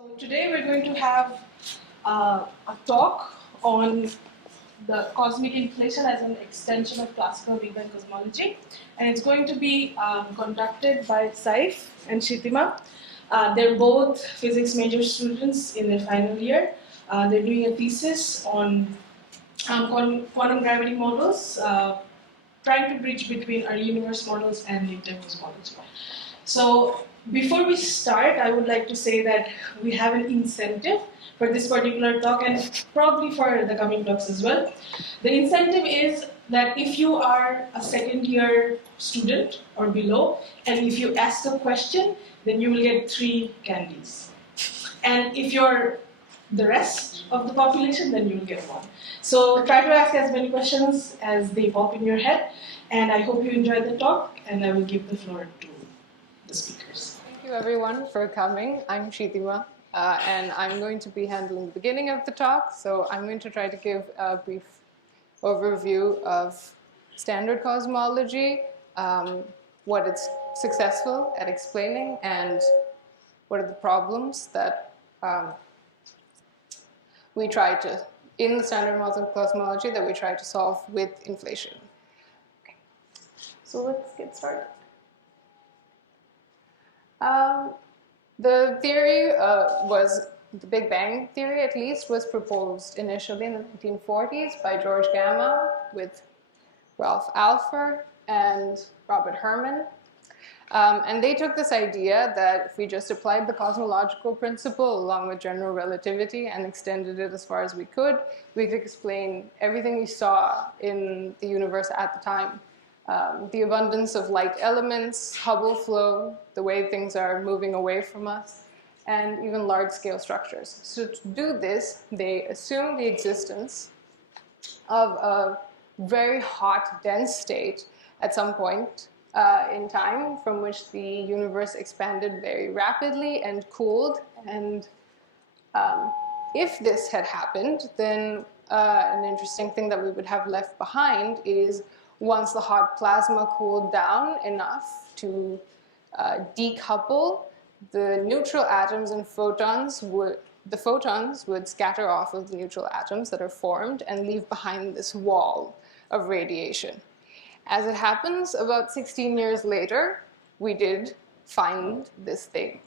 So today we're going to have a talk on the cosmic inflation as an extension of classical Big Bang cosmology, and it's going to be conducted by Saif and Sitima. They're both physics major students in their final year. They're doing a thesis on quantum gravity models, trying to bridge between early universe models and later cosmology. So before we start, I would like to say that we have an incentive for this particular talk and probably for the coming talks as well. The incentive is that if you are a second year student or below, and if you ask a question, then you will get 3 candies. And if you're the rest of the population, then you will get 1. So try to ask as many questions as they pop in your head, and I hope you enjoyed the talk, and I will give the floor to the speakers. Thank you everyone for coming. I'm Sitima, and I'm going to be handling the beginning of the talk. So I'm going to try to give a brief overview of standard cosmology, what it's successful at explaining, and what are the problems that we try to, in the standard models of cosmology, that we try to solve with inflation. Okay. So let's get started. The theory the Big Bang theory at least, was proposed initially in the 1940s by George Gamow with Ralph Alpher and Robert Herman. And they took this idea that if we just applied the cosmological principle along with general relativity and extended it as far as we could explain everything we saw in the universe at the time. The abundance of light elements, Hubble flow, the way things are moving away from us, and even large-scale structures. So to do this, they assume the existence of a very hot, dense state at some point in time from which the universe expanded very rapidly and cooled. And if this had happened, then an interesting thing that we would have left behind is once the hot plasma cooled down enough to decouple, the neutral atoms and photons would scatter off of the neutral atoms that are formed and leave behind this wall of radiation. As it happens, about 16 years later, we did find this thing.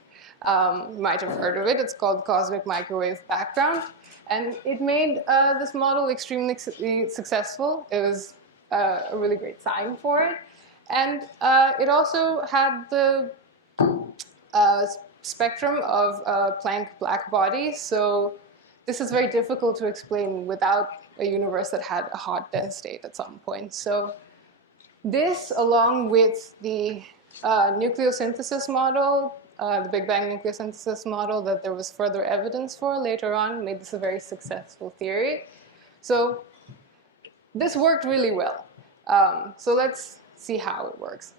You might have heard of it. It's called cosmic microwave background. And it made this model extremely successful. It was a really great sign for it. And it also had the spectrum of Planck black body. So this is very difficult to explain without a universe that had a hot, dense state at some point. So this, along with the nucleosynthesis model, the Big Bang nucleosynthesis model that there was further evidence for later on, made this a very successful theory. So this worked really well. So let's see how it works.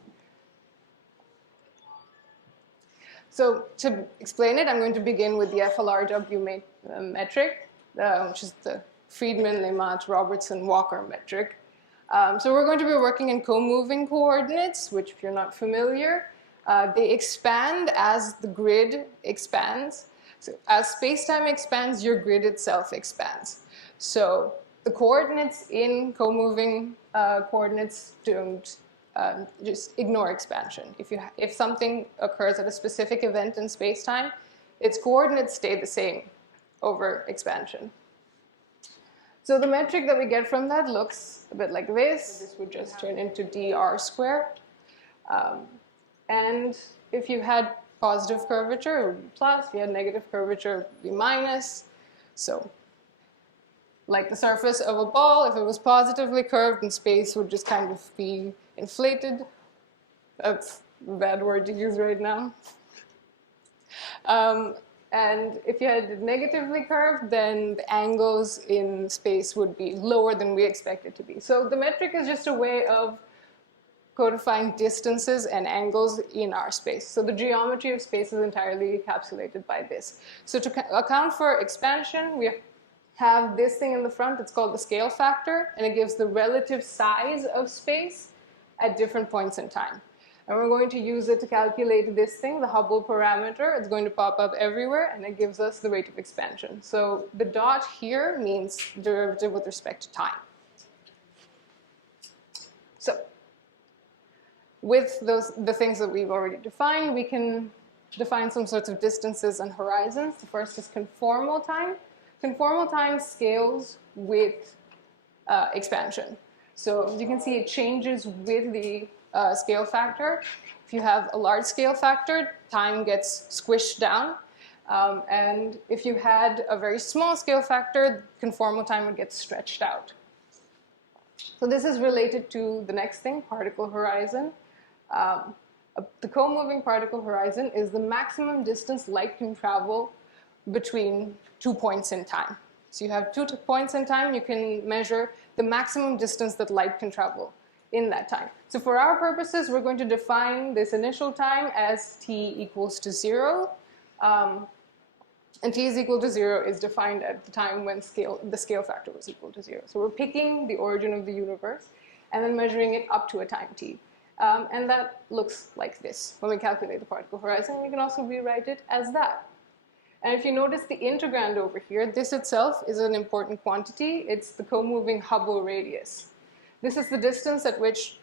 So to explain it, I'm going to begin with the FLRW metric, which is the Friedmann, Lemaitre, Robertson, Walker metric. So we're going to be working in co-moving coordinates, which, if you're not familiar, they expand as the grid expands. So as space-time expands, your grid itself expands. So the coordinates in co-moving coordinates don't just ignore expansion. If something occurs at a specific event in space-time, its coordinates stay the same over expansion. So the metric that we get from that looks a bit like this. So this would just turn into dr squared. And if you had positive curvature, it would be plus. If you had negative curvature, it would be minus. So like the surface of a ball, if it was positively curved, then space would just kind of be inflated. That's a bad word to use right now. And if you had it negatively curved, then the angles in space would be lower than we expect it to be. So the metric is just a way of codifying distances and angles in our space. So the geometry of space is entirely encapsulated by this. So to account for expansion, we have this thing in the front. It's called the scale factor, and it gives the relative size of space at different points in time. And we're going to use it to calculate this thing, the Hubble parameter. It's going to pop up everywhere, and it gives us the rate of expansion. So the dot here means derivative with respect to time. So with the things that we've already defined, we can define some sorts of distances and horizons. The first is conformal time. Conformal time scales with expansion. So you can see it changes with the scale factor. If you have a large scale factor, time gets squished down. And if you had a very small scale factor, conformal time would get stretched out. So this is related to the next thing, particle horizon. The co-moving particle horizon is the maximum distance light can travel between 2 points in time. So you have 2 points in time, you can measure the maximum distance that light can travel in that time. So for our purposes, we're going to define this initial time as t equals to 0. And t is equal to 0 is defined at the time when the scale factor was equal to 0. So we're picking the origin of the universe and then measuring it up to a time t. And that looks like this. When we calculate the particle horizon, we can also rewrite it as that. And if you notice the integrand over here, this itself is an important quantity. It's the co-moving Hubble radius. This is the distance at which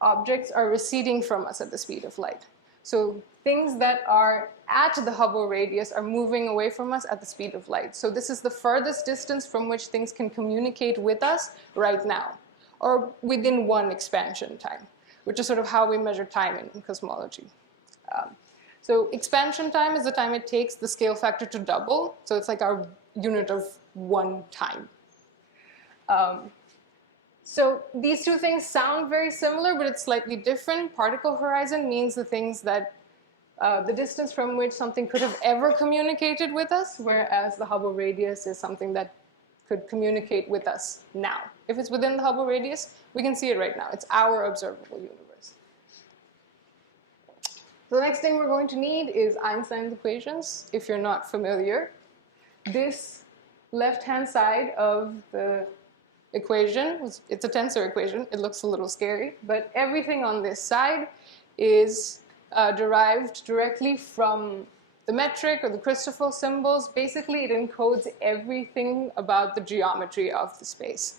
objects are receding from us at the speed of light. So things that are at the Hubble radius are moving away from us at the speed of light. So this is the furthest distance from which things can communicate with us right now, or within one expansion time, which is sort of how we measure time in cosmology. So expansion time is the time it takes the scale factor to double. So it's like our unit of one time. So these two things sound very similar, but it's slightly different. Particle horizon means the things that, the distance from which something could have ever communicated with us, whereas the Hubble radius is something that could communicate with us now. If it's within the Hubble radius, we can see it right now. It's our observable universe. So the next thing we're going to need is Einstein's equations, if you're not familiar. This left-hand side of the equation, it's a tensor equation, it looks a little scary, but everything on this side is derived directly from the metric or the Christoffel symbols. Basically, it encodes everything about the geometry of the space.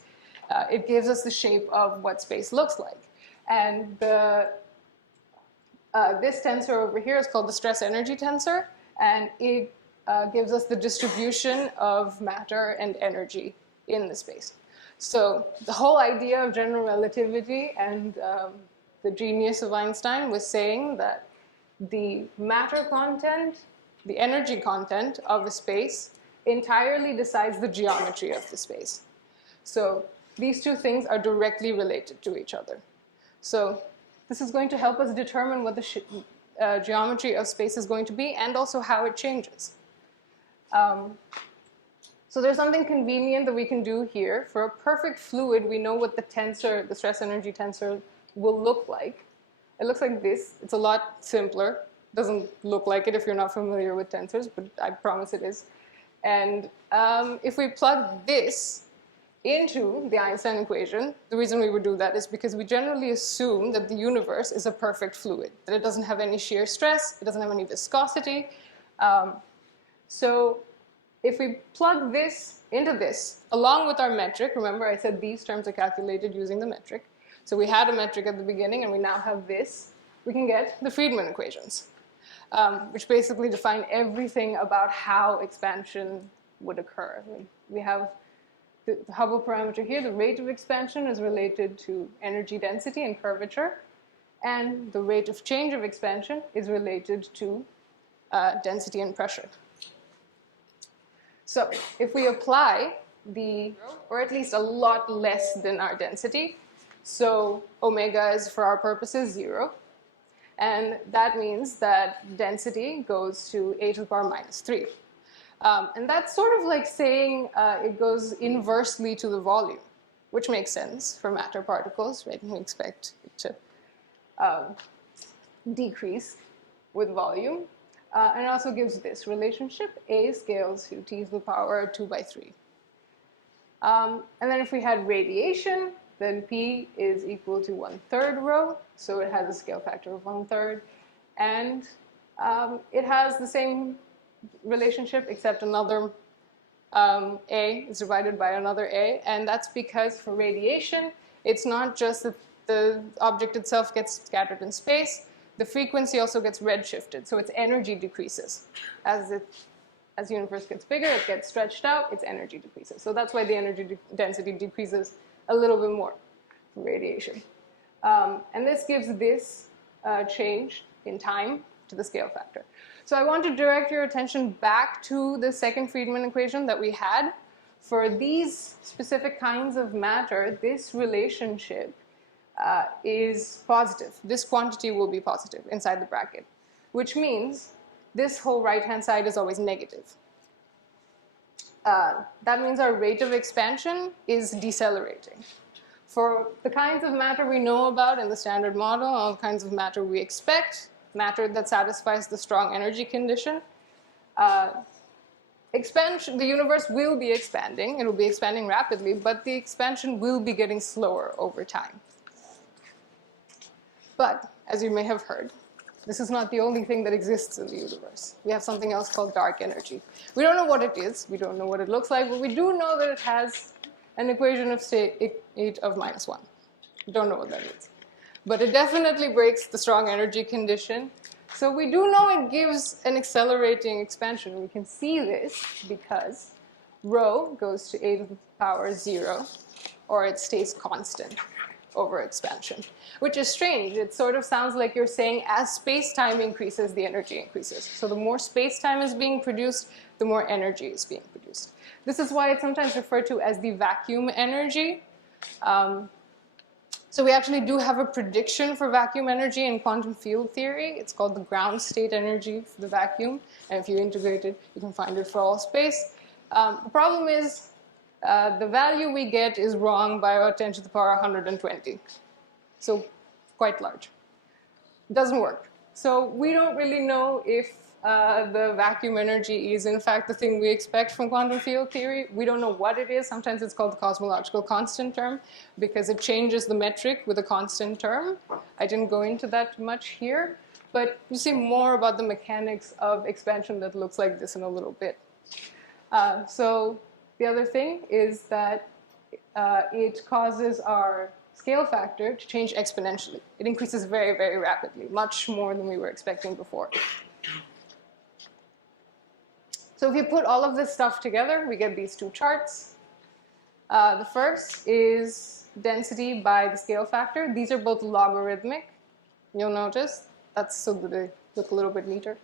It gives us the shape of what space looks like. And this tensor over here is called the stress energy tensor, and it gives us the distribution of matter and energy in the space. So the whole idea of general relativity and the genius of Einstein was saying that the matter content, the energy content of a space entirely decides the geometry of the space. So these two things are directly related to each other. So this is going to help us determine what the geometry of space is going to be and also how it changes. So there's something convenient that we can do here. For a perfect fluid, we know what the tensor, the stress energy tensor, will look like. It looks like this. It's a lot simpler. It doesn't look like it if you're not familiar with tensors, but I promise it is. And if we plug this into the Einstein equation, the reason we would do that is because we generally assume that the universe is a perfect fluid, that it doesn't have any shear stress, it doesn't have any viscosity. So if we plug this into this, along with our metric, remember I said these terms are calculated using the metric. So we had a metric at the beginning and we now have this, we can get the Friedmann equations, which basically define everything about how expansion would occur. We have the Hubble parameter here, the rate of expansion is related to energy density and curvature, and the rate of change of expansion is related to density and pressure. So if we apply or at least a lot less than our density, so omega is for our purposes 0, and that means that density goes to a to the power minus 3. And that's sort of like saying it goes inversely to the volume, which makes sense for matter particles, right? And we expect it to decrease with volume. And it also gives this relationship, A scales to t to the power 2 by 3. And then if we had radiation, then P is equal to 1/3 rho, so it has a scale factor of 1/3, and it has the same relationship except another A is divided by another A, and that's because for radiation, it's not just that the object itself gets scattered in space, the frequency also gets redshifted, so its energy decreases. As the universe gets bigger, it gets stretched out, its energy decreases. So that's why the energy density decreases a little bit more for radiation. And this gives this change in time to the scale factor. So I want to direct your attention back to the second Friedmann equation that we had. For these specific kinds of matter, this relationship is positive. This quantity will be positive inside the bracket, which means this whole right-hand side is always negative. That means our rate of expansion is decelerating. For the kinds of matter we know about in the standard model, all kinds of matter we expect, matter that satisfies the strong energy condition, expansion, the universe will be expanding. It will be expanding rapidly, but the expansion will be getting slower over time. But, as you may have heard, this is not the only thing that exists in the universe. We have something else called dark energy. We don't know what it is, we don't know what it looks like, but we do know that it has an equation of state 8 of -1. We don't know what that is. But it definitely breaks the strong energy condition. So we do know it gives an accelerating expansion. We can see this because rho goes to 8 to the power 0, or it stays constant over expansion, which is strange. It sort of sounds like you're saying as space-time increases, the energy increases. So the more space-time is being produced, the more energy is being produced. This is why it's sometimes referred to as the vacuum energy. So we actually do have a prediction for vacuum energy in quantum field theory. It's called the ground state energy for the vacuum. And if you integrate it, you can find it for all space. The problem is the value we get is wrong by about 10 to the power 120. So quite large. It doesn't work. So we don't really know if the vacuum energy is in fact the thing we expect from quantum field theory. We don't know what it is. Sometimes it's called the cosmological constant term because it changes the metric with a constant term. I didn't go into that much here, but you see more about the mechanics of expansion that looks like this in a little bit. So the other thing is that it causes our scale factor to change exponentially. It increases very, very rapidly, much more than we were expecting before. So if you put all of this stuff together, we get these two charts. The first is density by the scale factor. These are both logarithmic, you'll notice. That's so that they look a little bit neater.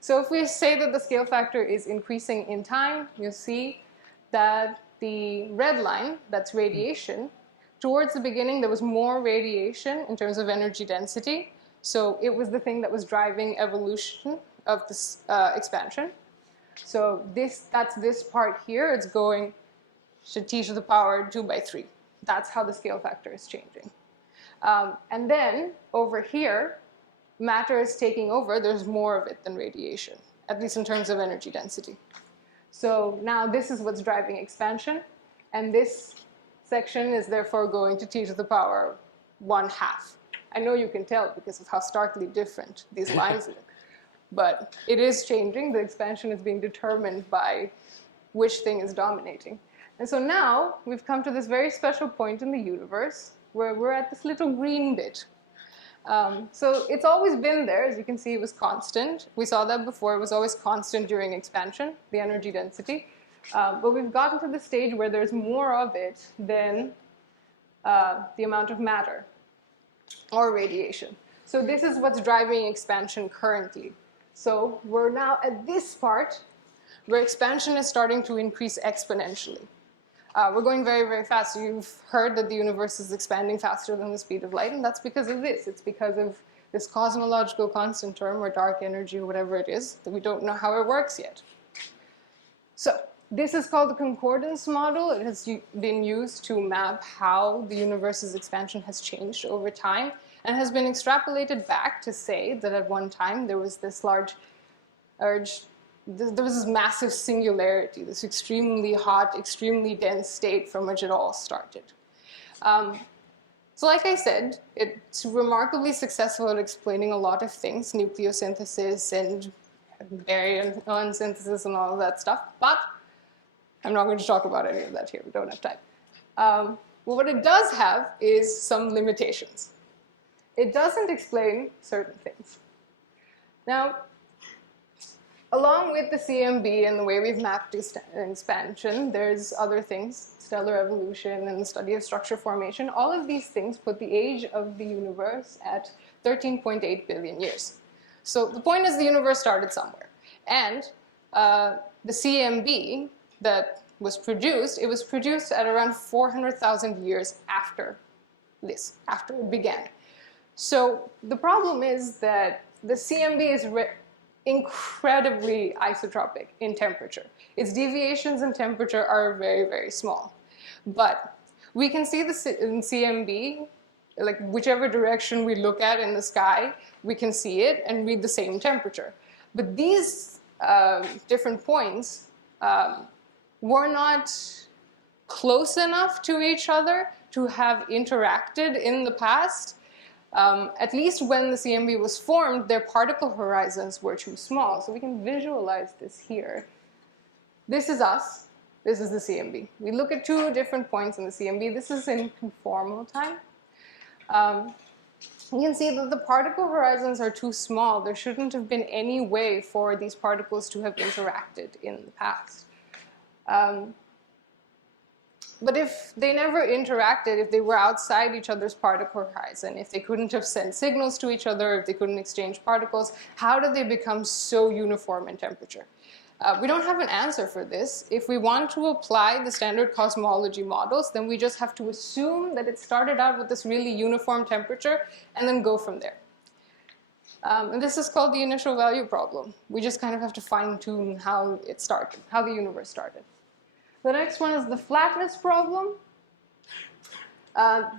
So if we say that the scale factor is increasing in time, you'll see that the red line, that's radiation, towards the beginning there was more radiation in terms of energy density. So it was the thing that was driving evolution of this expansion. So that's this part here. It's going to t to the power 2 by 3. That's how the scale factor is changing. And then over here, matter is taking over. There's more of it than radiation, at least in terms of energy density. So now this is what's driving expansion. And this section is therefore going to t to the power 1/2. I know you can tell because of how starkly different these lines look. But it is changing. The expansion is being determined by which thing is dominating. And so now we've come to this very special point in the universe where we're at this little green bit. So it's always been there. As you can see, it was constant. We saw that before. It was always constant during expansion, the energy density. But we've gotten to the stage where there's more of it than the amount of matter or radiation. So this is what's driving expansion currently. So we're now at this part where expansion is starting to increase exponentially. We're going very, very fast. You've heard that the universe is expanding faster than the speed of light, and that's because of this. It's because of this cosmological constant term, or dark energy, or whatever it is, that we don't know how it works yet. So this is called the concordance model. It has been used to map how the universe's expansion has changed over time, and has been extrapolated back to say that at one time there was this there was this massive singularity, this extremely hot, extremely dense state from which it all started. So like I said, it's remarkably successful at explaining a lot of things, nucleosynthesis and baryon synthesis and all of that stuff, but I'm not going to talk about any of that here, we don't have time. But what it does have is some limitations. It doesn't explain certain things. Now, along with the CMB and the way we've mapped expansion, there's other things, stellar evolution and the study of structure formation. All of these things put the age of the universe at 13.8 billion years. So the point is the universe started somewhere. And the CMB that was produced, it was produced at around 400,000 years after this, after it began. So the problem is that the CMB is incredibly isotropic in temperature. Its deviations in temperature are very, very small. But we can see the in CMB, like whichever direction we look at in the sky, we can see it and read the same temperature. But these different points were not close enough to each other to have interacted in the past. At least when the CMB was formed, their particle horizons were too small. So we can visualize this here. This is us. This is the CMB. We look at two different points in the CMB. This is in conformal time. You can see that the particle horizons are too small. There shouldn't have been any way for these particles to have interacted in the past. But if they never interacted, if they were outside each other's particle horizon, if they couldn't have sent signals to each other, if they couldn't exchange particles, how did they become so uniform in temperature? We don't have an answer for this. If we want to apply the standard cosmology models, then we just have to assume that it started out with this really uniform temperature and then go from there. And this is called the initial value problem. We just kind of have to fine-tune how it started, how the universe started. The next one is the flatness problem. The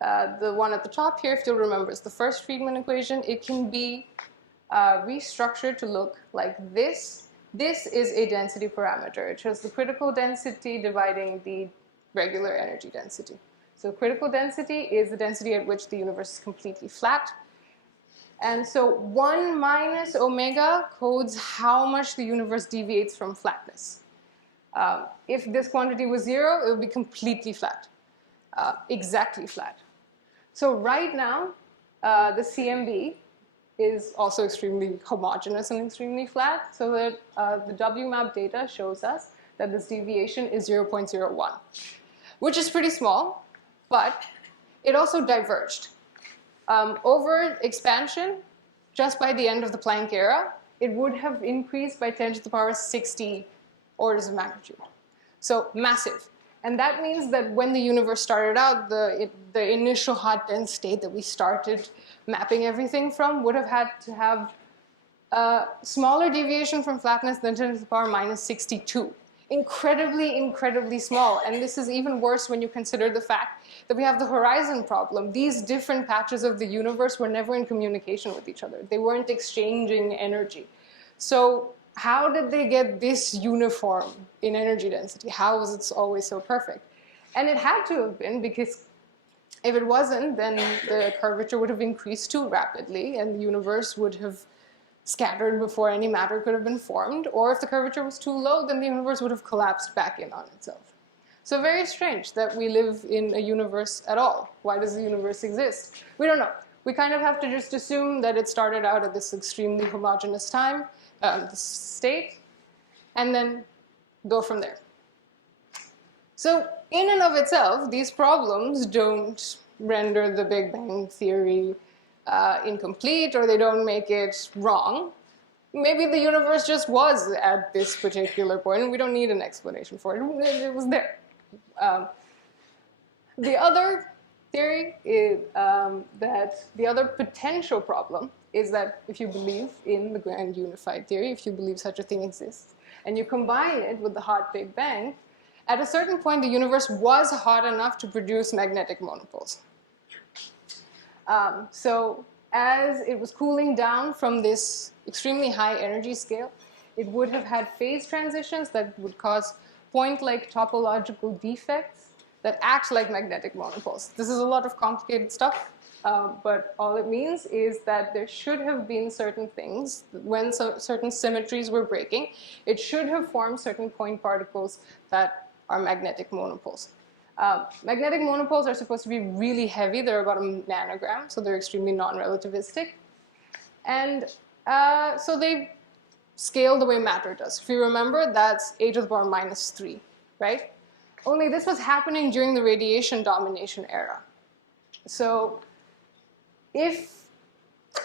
one at the top here, if you'll remember, is the first Friedmann equation. It can be restructured to look like this. This is a density parameter. It shows the critical density dividing the regular energy density. So critical density is the density at which the universe is completely flat. And so 1 minus omega codes how much the universe deviates from flatness. If this quantity was 0, it would be completely flat, exactly flat. So right now, the CMB is also extremely homogeneous and extremely flat, so that the WMAP data shows us that this deviation is 0.01, which is pretty small, but it also diverged. Over expansion, just by the end of the Planck era, it would have increased by 10 to the power 60 orders of magnitude. So massive. And that means that when the universe started out, the initial hot dense state that we started mapping everything from would have had to have a smaller deviation from flatness than 10 to the power minus 62. Incredibly, incredibly small. And this is even worse when you consider the fact that we have the horizon problem. These different patches of the universe were never in communication with each other. They weren't exchanging energy. So how did they get this uniform in energy density? How was it always so perfect? And it had to have been, because if it wasn't, then the curvature would have increased too rapidly and the universe would have scattered before any matter could have been formed. Or if the curvature was too low, then the universe would have collapsed back in on itself. So very strange that we live in a universe at all. Why does the universe exist? We don't know. We kind of have to just assume that it started out at this extremely homogeneous time, this state, and then go from there. So in and of itself, these problems don't render the Big Bang Theory incomplete, or they don't make it wrong. Maybe the universe just was at this particular point, and we don't need an explanation for it. It was there. The other theory is that the other potential problem is that if you believe in the grand unified theory, if you believe such a thing exists, and you combine it with the hot Big Bang, at a certain point the universe was hot enough to produce magnetic monopoles. So as it was cooling down from this extremely high energy scale, it would have had phase transitions that would cause point-like topological defects that act like magnetic monopoles. This is a lot of complicated stuff, but all it means is that there should have been certain things, when certain symmetries were breaking, it should have formed certain point particles that are magnetic monopoles. Magnetic monopoles are supposed to be really heavy. They're about a nanogram, so they're extremely non-relativistic. And so they scale the way matter does. If you remember, that's 8 to the power minus 3, right? Only this was happening during the radiation domination era. So if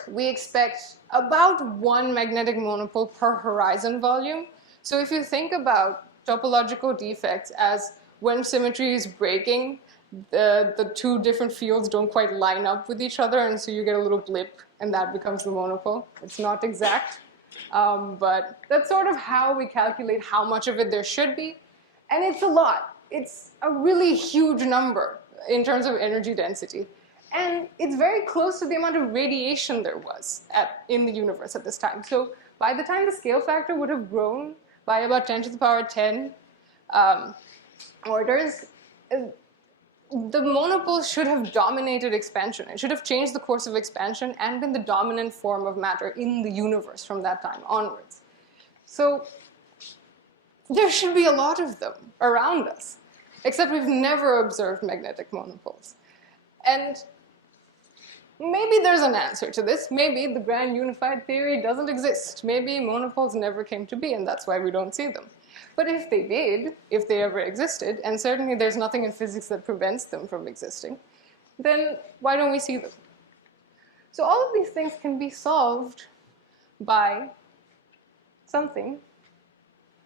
we expect about 1 magnetic monopole per horizon volume, so if you think about topological defects as when symmetry is breaking, the two different fields don't quite line up with each other, and so you get a little blip, and that becomes the monopole. It's not exact, but that's sort of how we calculate how much of it there should be, and it's a lot. It's a really huge number in terms of energy density, and it's very close to the amount of radiation there was in the universe at this time. So by the time the scale factor would have grown by about 10 to the power 10 orders, the monopole should have dominated expansion. It should have changed the course of expansion and been the dominant form of matter in the universe from that time onwards. So there should be a lot of them around us, except we've never observed magnetic monopoles. And maybe there's an answer to this. Maybe the grand unified theory doesn't exist. Maybe monopoles never came to be, and that's why we don't see them. But if they did, if they ever existed, and certainly there's nothing in physics that prevents them from existing, then why don't we see them? So all of these things can be solved by something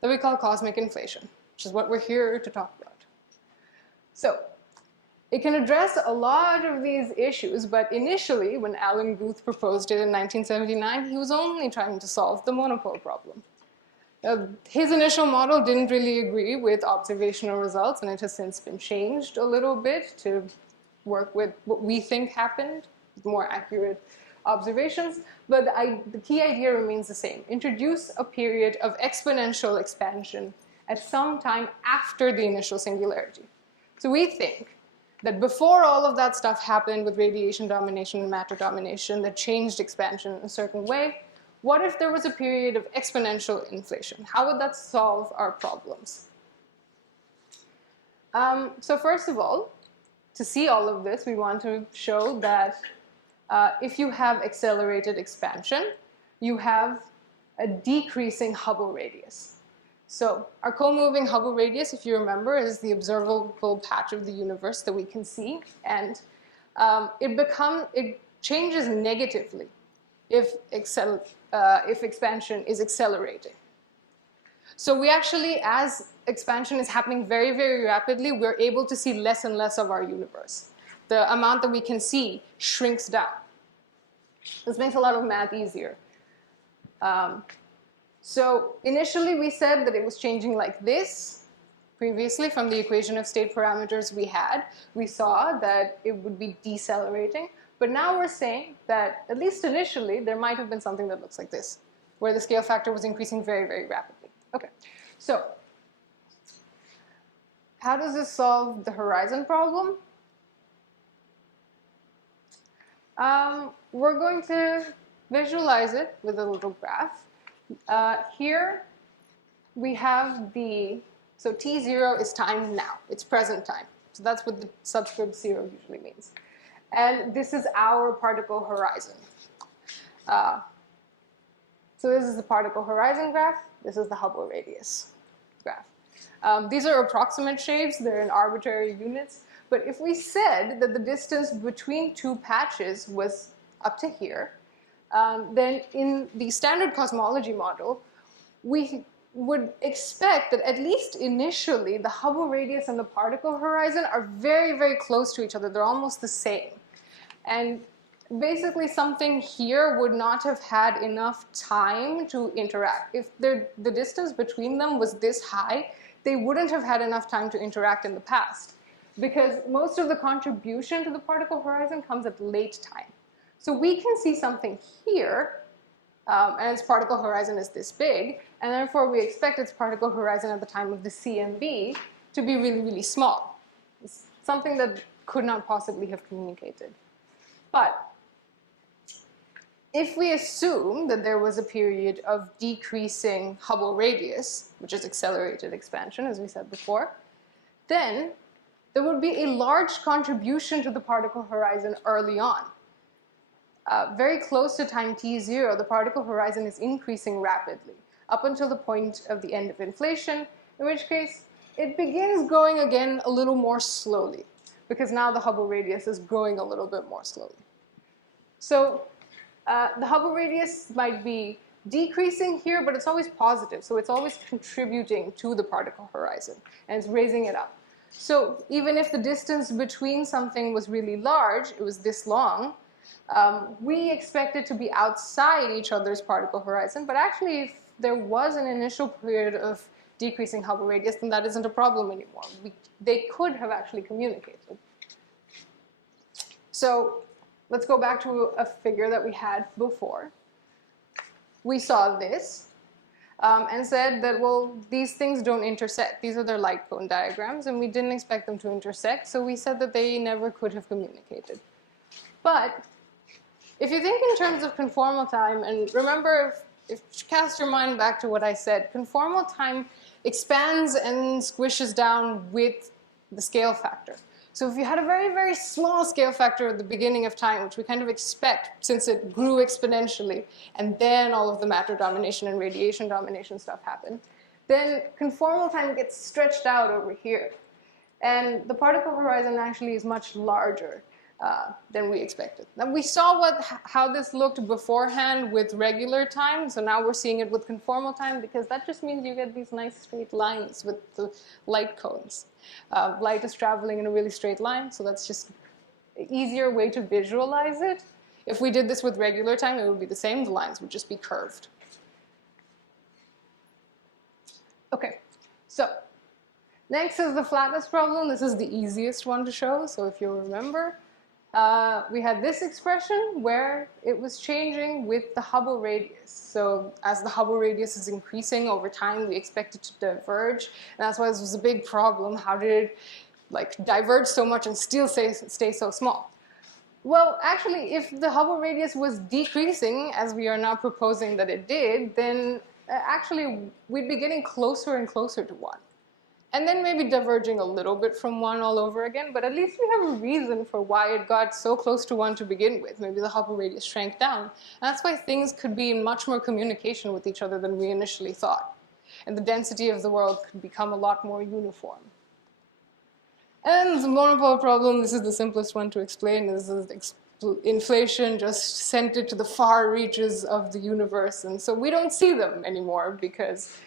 that we call cosmic inflation, which is what we're here to talk about. So it can address a lot of these issues, but initially, when Alan Guth proposed it in 1979, he was only trying to solve the monopole problem. His initial model didn't really agree with observational results, and it has since been changed a little bit to work with what we think happened, more accurate observations, but the key idea remains the same. Introduce a period of exponential expansion at some time after the initial singularity. So we think that before all of that stuff happened with radiation domination and matter domination that changed expansion in a certain way, what if there was a period of exponential inflation? How would that solve our problems? So first of all, to see all of this, we want to show that if you have accelerated expansion, you have a decreasing Hubble radius. So our co-moving Hubble radius, if you remember, is the observable patch of the universe that we can see, and it changes negatively if expansion is accelerating. So we actually, as expansion is happening very, very rapidly, we're able to see less and less of our universe. The amount that we can see shrinks down. This makes a lot of math easier. So initially we said that it was changing like this. Previously, from the equation of state parameters we had, we saw that it would be decelerating. But now we're saying that, at least initially, there might have been something that looks like this, where the scale factor was increasing very, very rapidly. Okay, so how does this solve the horizon problem? We're going to visualize it with a little graph. Here we have so T0 is time now, it's present time. So that's what the subscript 0 usually means. And this is our particle horizon. So this is the particle horizon graph, this is the Hubble radius graph. These are approximate shapes, they're in arbitrary units, but if we said that the distance between two patches was up to here, then in the standard cosmology model, we would expect that at least initially the Hubble radius and the particle horizon are very, very close to each other. They're almost the same. And basically something here would not have had enough time to interact. If the distance between them was this high, they wouldn't have had enough time to interact in the past, because most of the contribution to the particle horizon comes at late time. So we can see something here, and its particle horizon is this big, and therefore we expect its particle horizon at the time of the CMB to be really, really small. It's something that could not possibly have communicated. But if we assume that there was a period of decreasing Hubble radius, which is accelerated expansion, as we said before, then there would be a large contribution to the particle horizon early on. Very close to time t0, the particle horizon is increasing rapidly, up until the point of the end of inflation, in which case it begins growing again a little more slowly, because now the Hubble radius is growing a little bit more slowly. So the Hubble radius might be decreasing here, but it's always positive, so it's always contributing to the particle horizon, and it's raising it up. So even if the distance between something was really large, it was this long, we expect it to be outside each other's particle horizon, but actually if there was an initial period of decreasing Hubble radius, then that isn't a problem anymore. They could have actually communicated. So let's go back to a figure that we had before. We saw this and said that, well, these things don't intersect. These are their light cone diagrams, and we didn't expect them to intersect, so we said that they never could have communicated. But if you think in terms of conformal time, and remember, if you cast your mind back to what I said, conformal time expands and squishes down with the scale factor. So if you had a very, very small scale factor at the beginning of time, which we kind of expect since it grew exponentially, and then all of the matter domination and radiation domination stuff happened, then conformal time gets stretched out over here. And the particle horizon actually is much larger than we expected. Now we saw how this looked beforehand with regular time, so now we're seeing it with conformal time, because that just means you get these nice straight lines with the light cones. Light is traveling in a really straight line, so that's just an easier way to visualize it. If we did this with regular time, it would be the same, the lines would just be curved. Okay, so next is the flatness problem. This is the easiest one to show, so if you'll remember, we had this expression where it was changing with the Hubble radius. So as the Hubble radius is increasing over time, we expect it to diverge. And that's why this was a big problem. How did it diverge so much and still stay so small? Well, actually, if the Hubble radius was decreasing, as we are now proposing that it did, then actually we'd be getting closer and closer to 1. And then maybe diverging a little bit from 1 all over again, but at least we have a reason for why it got so close to 1 to begin with. Maybe the Hubble radius shrank down. And that's why things could be in much more communication with each other than we initially thought. And the density of the world could become a lot more uniform. And the monopole problem, this is the simplest one to explain, is inflation just sent it to the far reaches of the universe. And so we don't see them anymore because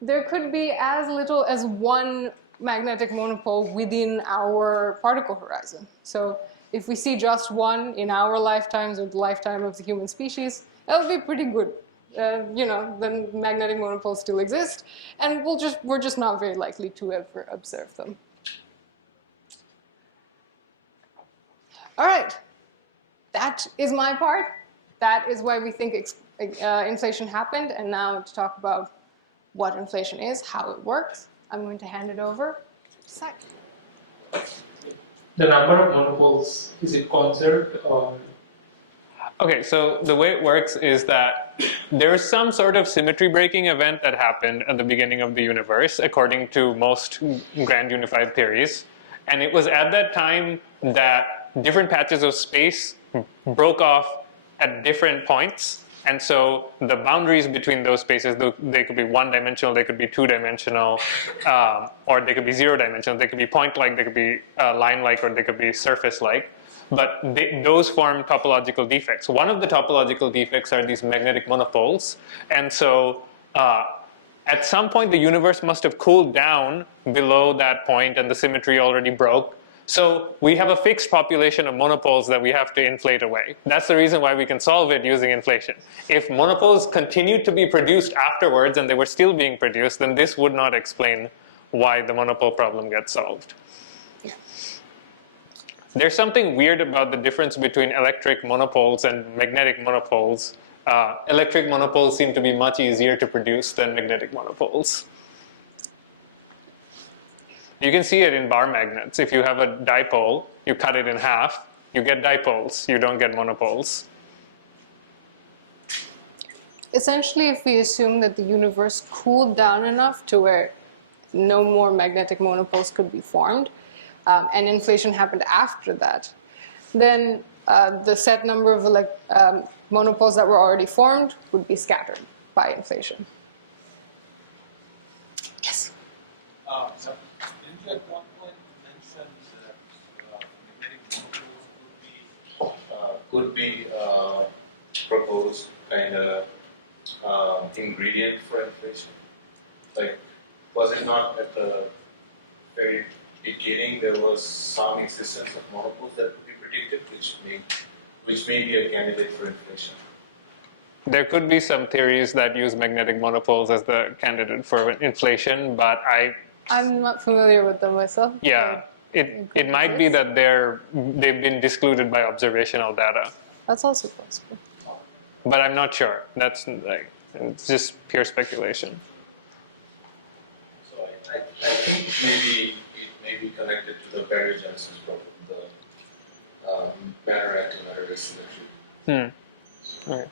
there could be as little as 1 magnetic monopole within our particle horizon. So if we see just 1 in our lifetimes or the lifetime of the human species, that would be pretty good. Then magnetic monopoles still exist, and we're just not very likely to ever observe them. All right, that is my part. That is why we think inflation happened, and now to talk about what inflation is, how it works, I'm going to hand it over to Saif. The number of monopoles, is it conserved or? Okay, so the way it works is that there's some sort of symmetry breaking event that happened at the beginning of the universe, according to most grand unified theories. And it was at that time that different patches of space broke off at different points. And so the boundaries between those spaces, they could be one-dimensional, they could be two-dimensional, or they could be zero-dimensional. They could be point-like, they could be line-like, or they could be surface-like. But those form topological defects. One of the topological defects are these magnetic monopoles. And so at some point, the universe must have cooled down below that point, and the symmetry already broke. So we have a fixed population of monopoles that we have to inflate away. That's the reason why we can solve it using inflation. If monopoles continued to be produced afterwards and they were still being produced, then this would not explain why the monopole problem gets solved. There's something weird about the difference between electric monopoles and magnetic monopoles. Electric monopoles seem to be much easier to produce than magnetic monopoles. You can see it in bar magnets. If you have a dipole, you cut it in half, you get dipoles, you don't get monopoles. Essentially, if we assume that the universe cooled down enough to where no more magnetic monopoles could be formed, and inflation happened after that, then the set number of monopoles that were already formed would be scattered by inflation. Yes? So, didn't you at one point mention that magnetic monopoles could be proposed kind of ingredient for inflation? Like, was it not at the very beginning there was some existence of monopoles that could be predicted, which may be a candidate for inflation? There could be some theories that use magnetic monopoles as the candidate for inflation, but I'm not familiar with them myself. yeah, it might be that they've been discluded by observational data, That's also possible. but I'm not sure. That's it's just pure speculation. So I think maybe it may be connected to the baryogenesis problem, the matter-antimatter asymmetry. Okay.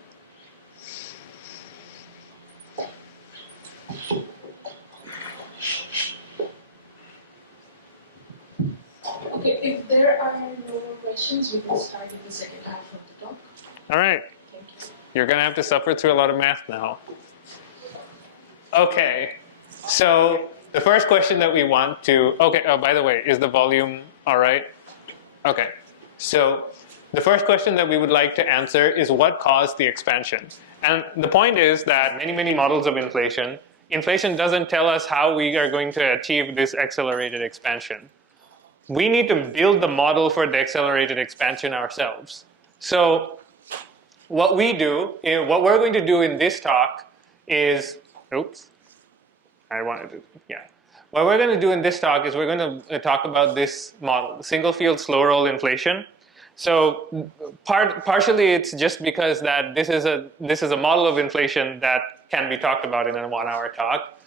Okay, if there are no more questions, we can start with the second half of the talk. All right. Thank you. You're going to have to suffer through a lot of math now. Okay, so the first question that we want to, okay, oh, by the way, is the volume all right? Okay, so the first question that we would like to answer is what caused the expansion? And the point is that many models of inflation doesn't tell us how we are going to achieve this accelerated expansion. We need to build the model for the accelerated expansion ourselves. So what we're going to do in this talk is, what we're going to do in this talk is we're going to talk about this model, single field slow roll inflation. So partially it's just because that this is a model of inflation that can be talked about in a 1 hour talk.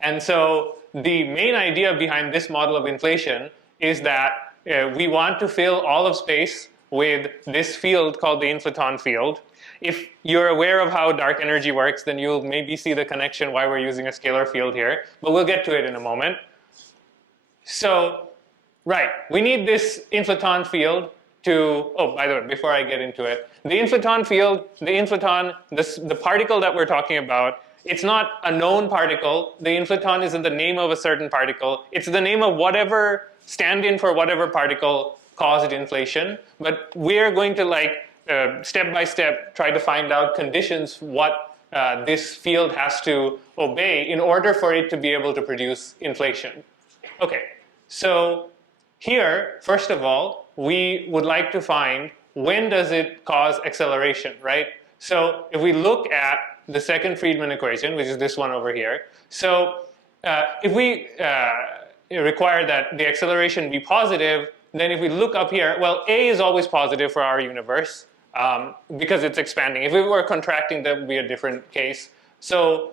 And so the main idea behind this model of inflation is that we want to fill all of space with this field called the inflaton field. If you're aware of how dark energy works, then you'll maybe see the connection why we're using a scalar field here, but we'll get to it in a moment. So, right, we need this inflaton field to, oh, by the way, before I get into it, the inflaton field, the particle that we're talking about, it's not a known particle. The inflaton isn't the name of a certain particle. It's the name of whatever stand-in for whatever particle caused inflation. But we're going to step by step try to find out conditions what this field has to obey in order for it to be able to produce inflation. Okay, so here, first of all, we would like to find when does it cause acceleration, right? So if we look at the second Friedmann equation, which is this one over here, so if we require that the acceleration be positive, then if we look up here, well, A is always positive for our universe because it's expanding. If we were contracting, that would be a different case. So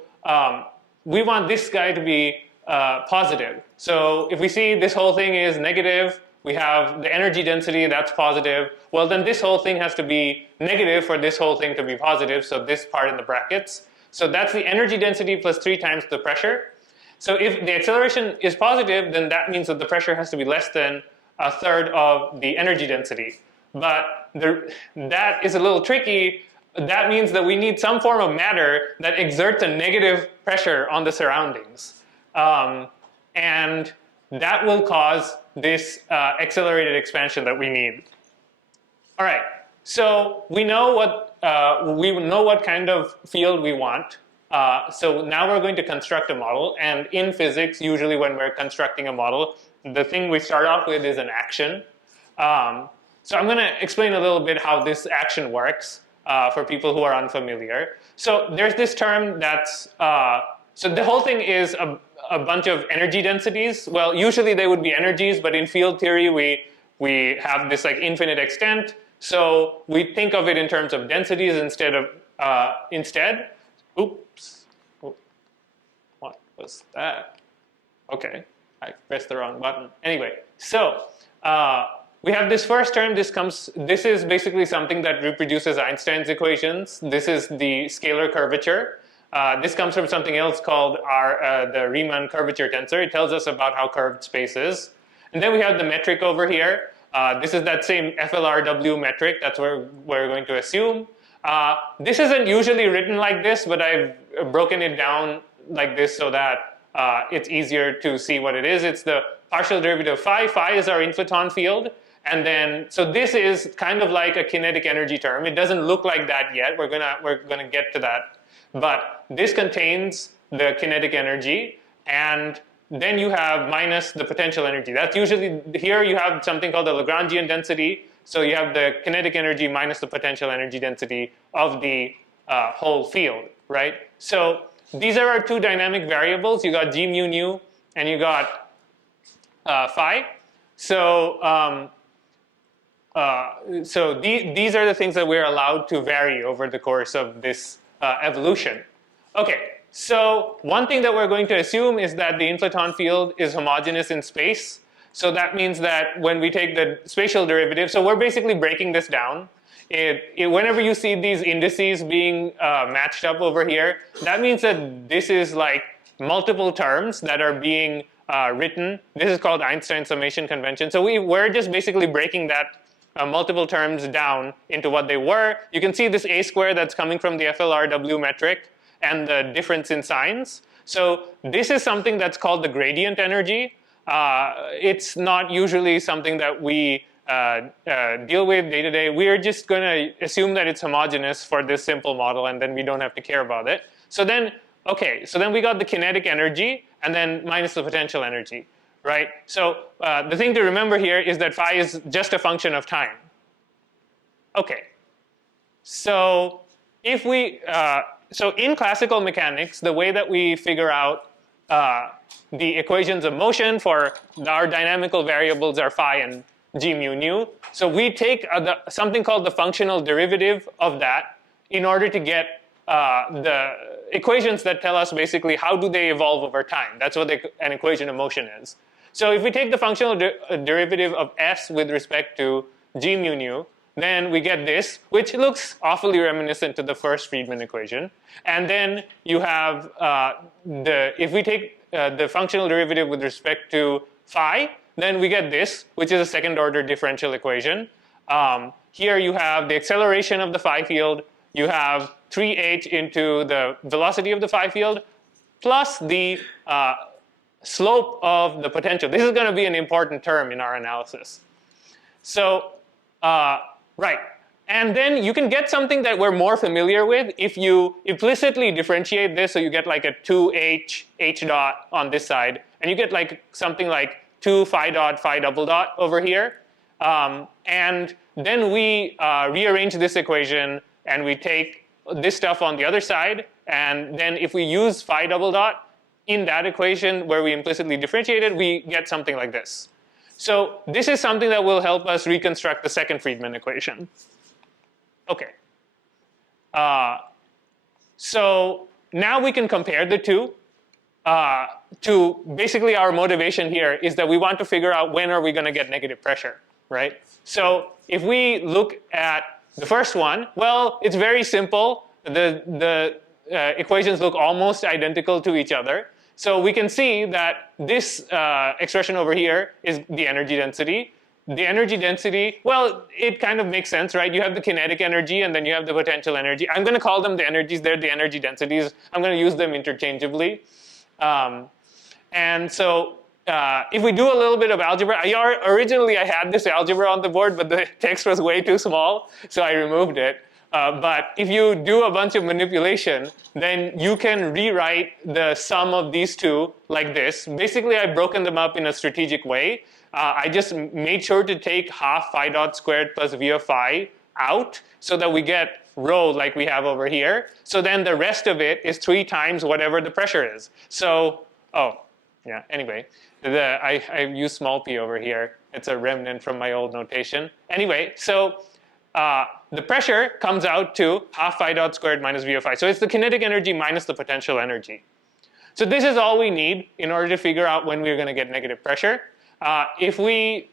we want this guy to be positive. So if we see this whole thing is negative, we have the energy density, that's positive. Well, then this whole thing has to be negative for this whole thing to be positive, so this part in the brackets. So that's the energy density plus 3 times the pressure. So if the acceleration is positive, then that means that the pressure has to be less than a third of the energy density. But that is a little tricky. That means that we need some form of matter that exerts a negative pressure on the surroundings. And that will cause this accelerated expansion that we need. All right, so we know what kind of field we want. So now we're going to construct a model, and in physics, usually when we're constructing a model, the thing we start off with is an action. So I'm going to explain a little bit how this action works for people who are unfamiliar. So there's this term that's, so the whole thing is a bunch of energy densities. Well, usually they would be energies, but in field theory, we have this infinite extent. So we think of it in terms of densities instead. Oops. Oh, what was that? Okay. I pressed the wrong button. Anyway, so we have this first term. This is basically something that reproduces Einstein's equations. This is the scalar curvature. This comes from something else called the Riemann curvature tensor. It tells us about how curved space is. And then we have the metric over here. This is that same FLRW metric. That's where we're going to assume. This isn't usually written like this, but I've broken it down like this so that it's easier to see what it is. It's the partial derivative of phi. Phi is our inflaton field. And then, so this is kind of like a kinetic energy term. It doesn't look like that yet. We're gonna get to that. But this contains the kinetic energy, and then you have minus the potential energy. That's usually, here you have something called the Lagrangian density. So you have the kinetic energy minus the potential energy density of the whole field, right? So these are our two dynamic variables. You got g mu nu, and you got phi. So these are the things that we're allowed to vary over the course of this evolution. Okay, so one thing that we're going to assume is that the inflaton field is homogeneous in space. So that means that when we take the spatial derivative, so we're basically breaking this down. Whenever you see these indices being matched up over here, that means that this is like multiple terms that are being written. This is called Einstein summation convention. So we're just basically breaking that multiple terms down into what they were. You can see this a square that's coming from the FLRW metric and the difference in signs. So this is something that's called the gradient energy. It's not usually something that we deal with day to day. We're just going to assume that it's homogeneous for this simple model, and then we don't have to care about it. So then, okay, so then we got the kinetic energy and then minus the potential energy, right? So the thing to remember here is that phi is just a function of time. Okay, so if we, so in classical mechanics, the way that we figure out the equations of motion for our dynamical variables are phi and g mu nu. So we take something called the functional derivative of that in order to get the equations that tell us basically how do they evolve over time. That's what an equation of motion is. So if we take the functional derivative of s with respect to g mu nu, then we get this, which looks awfully reminiscent to the first Friedmann equation. And then you have if we take the functional derivative with respect to phi, then we get this, which is a second order differential equation. Here you have the acceleration of the phi field. You have 3h into the velocity of the phi field plus the slope of the potential. This is going to be an important term in our analysis. So, right. And then you can get something that we're more familiar with if you implicitly differentiate this, so you get like a 2h h dot on this side, and you get like something like 2 phi dot phi double dot over here. And then we rearrange this equation and we take this stuff on the other side, and then if we use phi double dot in that equation where we implicitly differentiate it, we get something like this. So this is something that will help us reconstruct the second Friedmann equation. Okay. So now we can compare the two. Basically our motivation here is that we want to figure out when are we going to get negative pressure, right? So if we look at the first one, well, it's very simple. The equations look almost identical to each other. So we can see that this expression over here is the energy density. The energy density, well, it kind of makes sense, right? You have the kinetic energy and then you have the potential energy. I'm going to call them the energies. They're the energy densities. I'm going to use them interchangeably. And so if we do a little bit of algebra, originally I had this algebra on the board, but the text was way too small, so I removed it. But if you do a bunch of manipulation, then you can rewrite the sum of these two like this. Basically, I've broken them up in a strategic way. I just made sure to take half phi dot squared plus v of phi out so that we get rho like we have over here. So then the rest of it is 3 times whatever the pressure is. So, anyway, I use small p over here. It's a remnant from my old notation. Anyway, so the pressure comes out to half phi dot squared minus v of phi. So it's the kinetic energy minus the potential energy. So this is all we need in order to figure out when we're going to get negative pressure. If we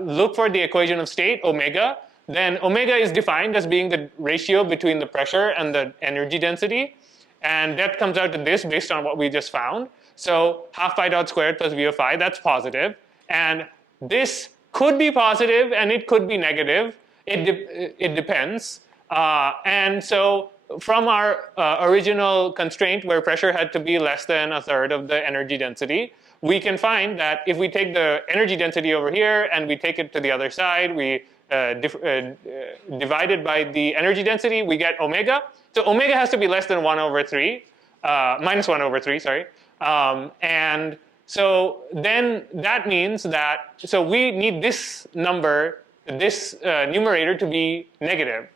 look for the equation of state, omega, then omega is defined as being the ratio between the pressure and the energy density. And that comes out to this based on what we just found. So half pi dot squared plus v of phi, that's positive. And this could be positive and it could be negative. It depends. And so from our original constraint where pressure had to be less than a third of the energy density, we can find that if we take the energy density over here and we take it to the other side, we divide it by the energy density, we get omega. So omega has to be less than 1 over 3, minus 1 over 3, sorry. And so then that means that, so we need this number, this numerator to be negative.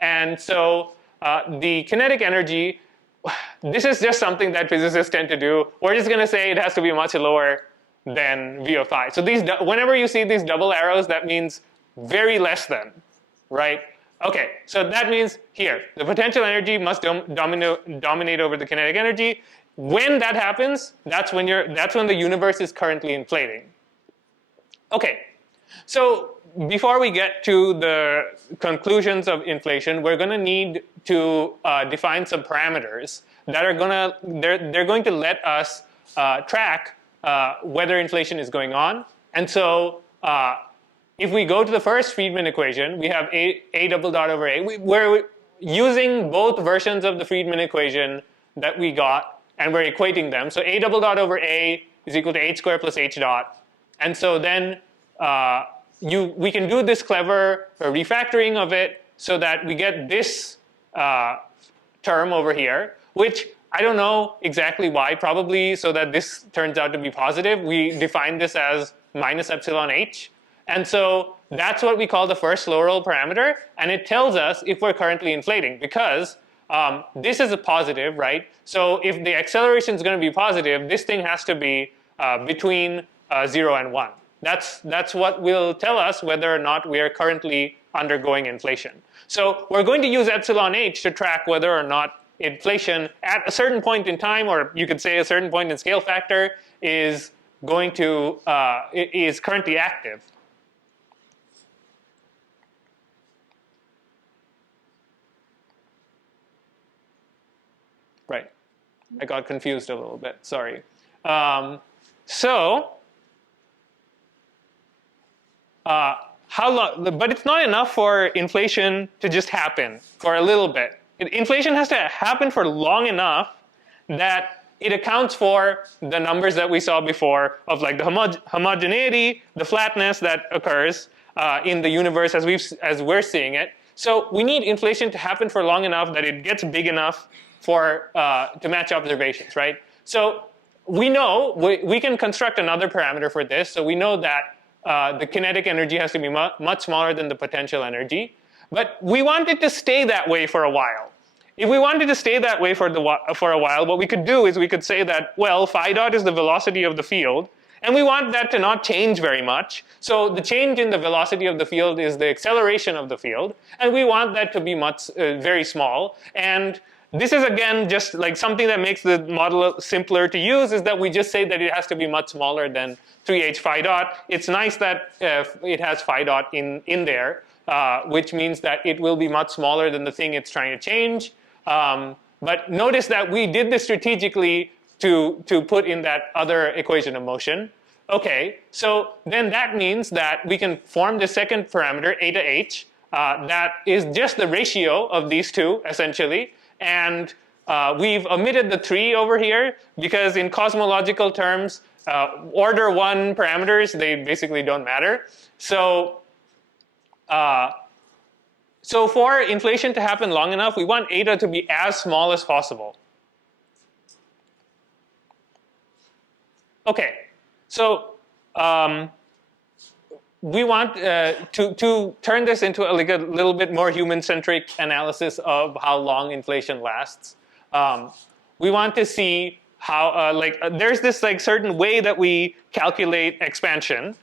And so the kinetic energy, this is just something that physicists tend to do. We're just going to say it has to be much lower than v of phi. So these, whenever you see these double arrows, that means very less than, right? Okay, so that means here, the potential energy must dominate over the kinetic energy. When that happens, that's when the universe is currently inflating. Okay, so before we get to the conclusions of inflation, we're going to need to define some parameters that are they're going to let us track whether inflation is going on. And so if we go to the first Friedmann equation, we have a double dot over a. We're using both versions of the Friedmann equation that we got, and we're equating them. So a double dot over a is equal to h squared plus h dot. And so then we can do this clever refactoring of it so that we get this term over here, which I don't know exactly why, probably so that this turns out to be positive. We define this as minus epsilon h. And so that's what we call the first low roll parameter, and it tells us if we're currently inflating, because this is a positive, right? So if the acceleration is going to be positive, this thing has to be between 0 and 1. That's what will tell us whether or not we are currently undergoing inflation. So we're going to use epsilon h to track whether or not inflation at a certain point in time, or you could say a certain point in scale factor, is going to is currently active. Right, I got confused a little bit, sorry. How long, but it's not enough for inflation to just happen for a little bit. Inflation has to happen for long enough that it accounts for the numbers that we saw before of like the homogeneity, the flatness that occurs in the universe as we're seeing it. So we need inflation to happen for long enough that it gets big enough for to match observations, right? So we know we can construct another parameter for this. So we know that the kinetic energy has to be much smaller than the potential energy, but we want it to stay that way for a while. If we wanted to stay that way for a while, what we could do is we could say that, well, phi dot is the velocity of the field, and we want that to not change very much. So the change in the velocity of the field is the acceleration of the field, and we want that to be very small. And this is, again, just like something that makes the model simpler to use, is that we just say that it has to be much smaller than 3h phi dot. It's nice that it has phi dot in there, which means that it will be much smaller than the thing it's trying to change. But notice that we did this strategically to put in that other equation of motion. Okay, so then that means that we can form the second parameter, eta h, that is just the ratio of these two, essentially. And we've omitted the 3 over here because in cosmological terms, order 1 parameters, they basically don't matter. So, so for inflation to happen long enough, we want eta to be as small as possible. Okay, so we want to turn this into a little bit more human-centric analysis of how long inflation lasts. We want to see how, there's this certain way that we calculate expansion.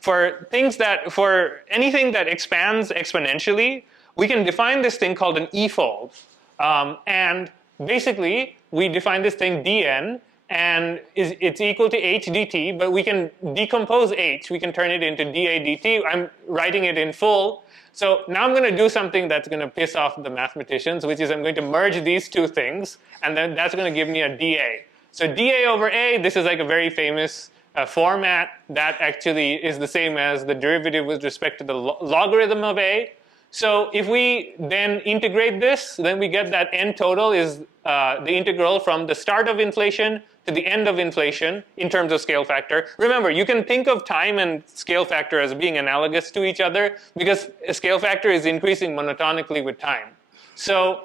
For anything that expands exponentially, we can define this thing called an e-fold. And basically we define this thing dn, and it's equal to h dt, but we can decompose h. We can turn it into dA dt. I'm writing it in full. So now I'm going to do something that's going to piss off the mathematicians, which is I'm going to merge these two things, and then that's going to give me a dA. So dA over A, this is like a very famous format that actually is the same as the derivative with respect to the logarithm of A. So if we then integrate this, then we get that n total is the integral from the start of inflation to the end of inflation in terms of scale factor. Remember, you can think of time and scale factor as being analogous to each other because a scale factor is increasing monotonically with time. So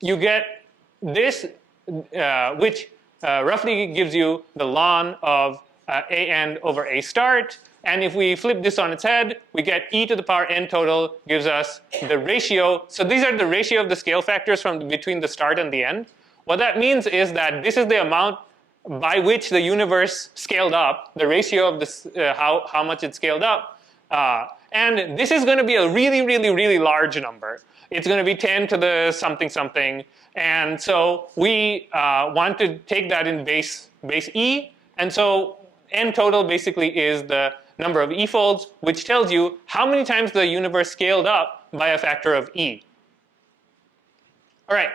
you get this, which roughly gives you the ln of a end over a start. And if we flip this on its head, we get e to the power n total gives us the ratio. So these are the ratio of the scale factors from between the start and the end. What that means is that this is the amount by which the universe scaled up, the ratio of this, how much it scaled up. And this is going to be a really, really, really large number. It's going to be 10 to the something something. And so we want to take that in base e. And so n total basically is the number of e-folds, which tells you how many times the universe scaled up by a factor of e. All right.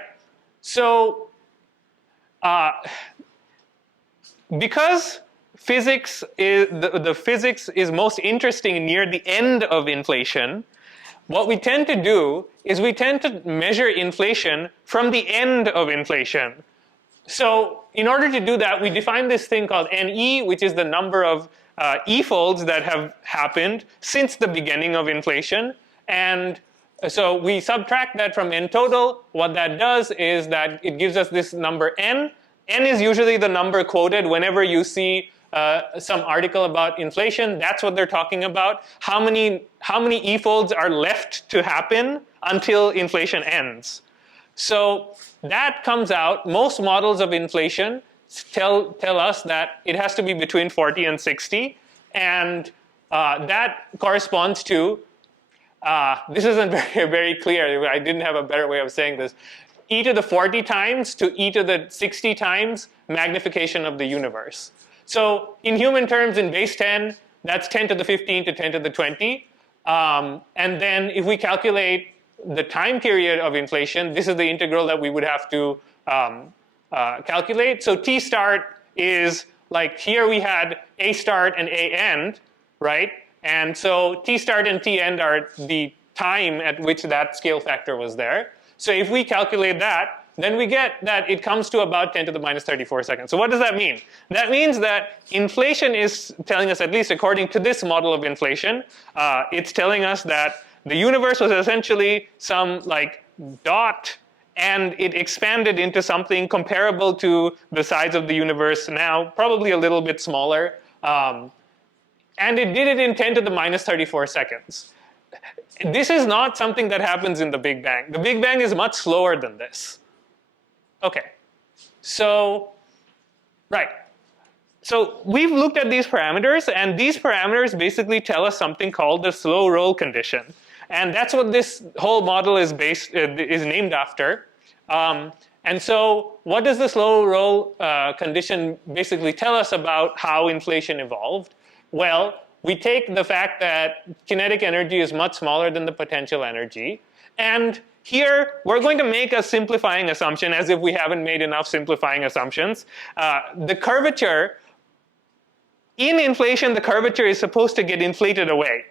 So because physics is the physics is most interesting near the end of inflation, what we tend to do is we tend to measure inflation from the end of inflation. So in order to do that, we define this thing called NE, which is the number of e-folds that have happened since the beginning of inflation. And so we subtract that from n total. What that does is that it gives us this number n. N is usually the number quoted whenever you see some article about inflation. That's what they're talking about. How many e-folds are left to happen until inflation ends? So that comes out. Most models of inflation tell us that it has to be between 40 and 60, and that corresponds to this isn't very, very clear. I didn't have a better way of saying this. E to the 40 times to e to the 60 times magnification of the universe. So in human terms, in base 10, that's 10 to the 15 to 10 to the 20. And then if we calculate the time period of inflation, this is the integral that we would have to calculate. So t start is like here we had a start and a end, right? And so t start and t end are the time at which that scale factor was there. So if we calculate that, then we get that it comes to about 10 to the minus 34 seconds. So what does that mean? That means that inflation is telling us, at least according to this model of inflation, it's telling us that the universe was essentially some like dot, and it expanded into something comparable to the size of the universe now, probably a little bit smaller. And it did it in 10 to the minus 34 seconds. This is not something that happens in the Big Bang. The Big Bang is much slower than this. Okay, so, right. So we've looked at these parameters, and these parameters basically tell us something called the slow roll condition. And that's what this whole model is named after. And so what does the slow roll condition basically tell us about how inflation evolved? Well, we take the fact that kinetic energy is much smaller than the potential energy. And here, we're going to make a simplifying assumption, as if we haven't made enough simplifying assumptions. The curvature, in inflation, the curvature is supposed to get inflated away.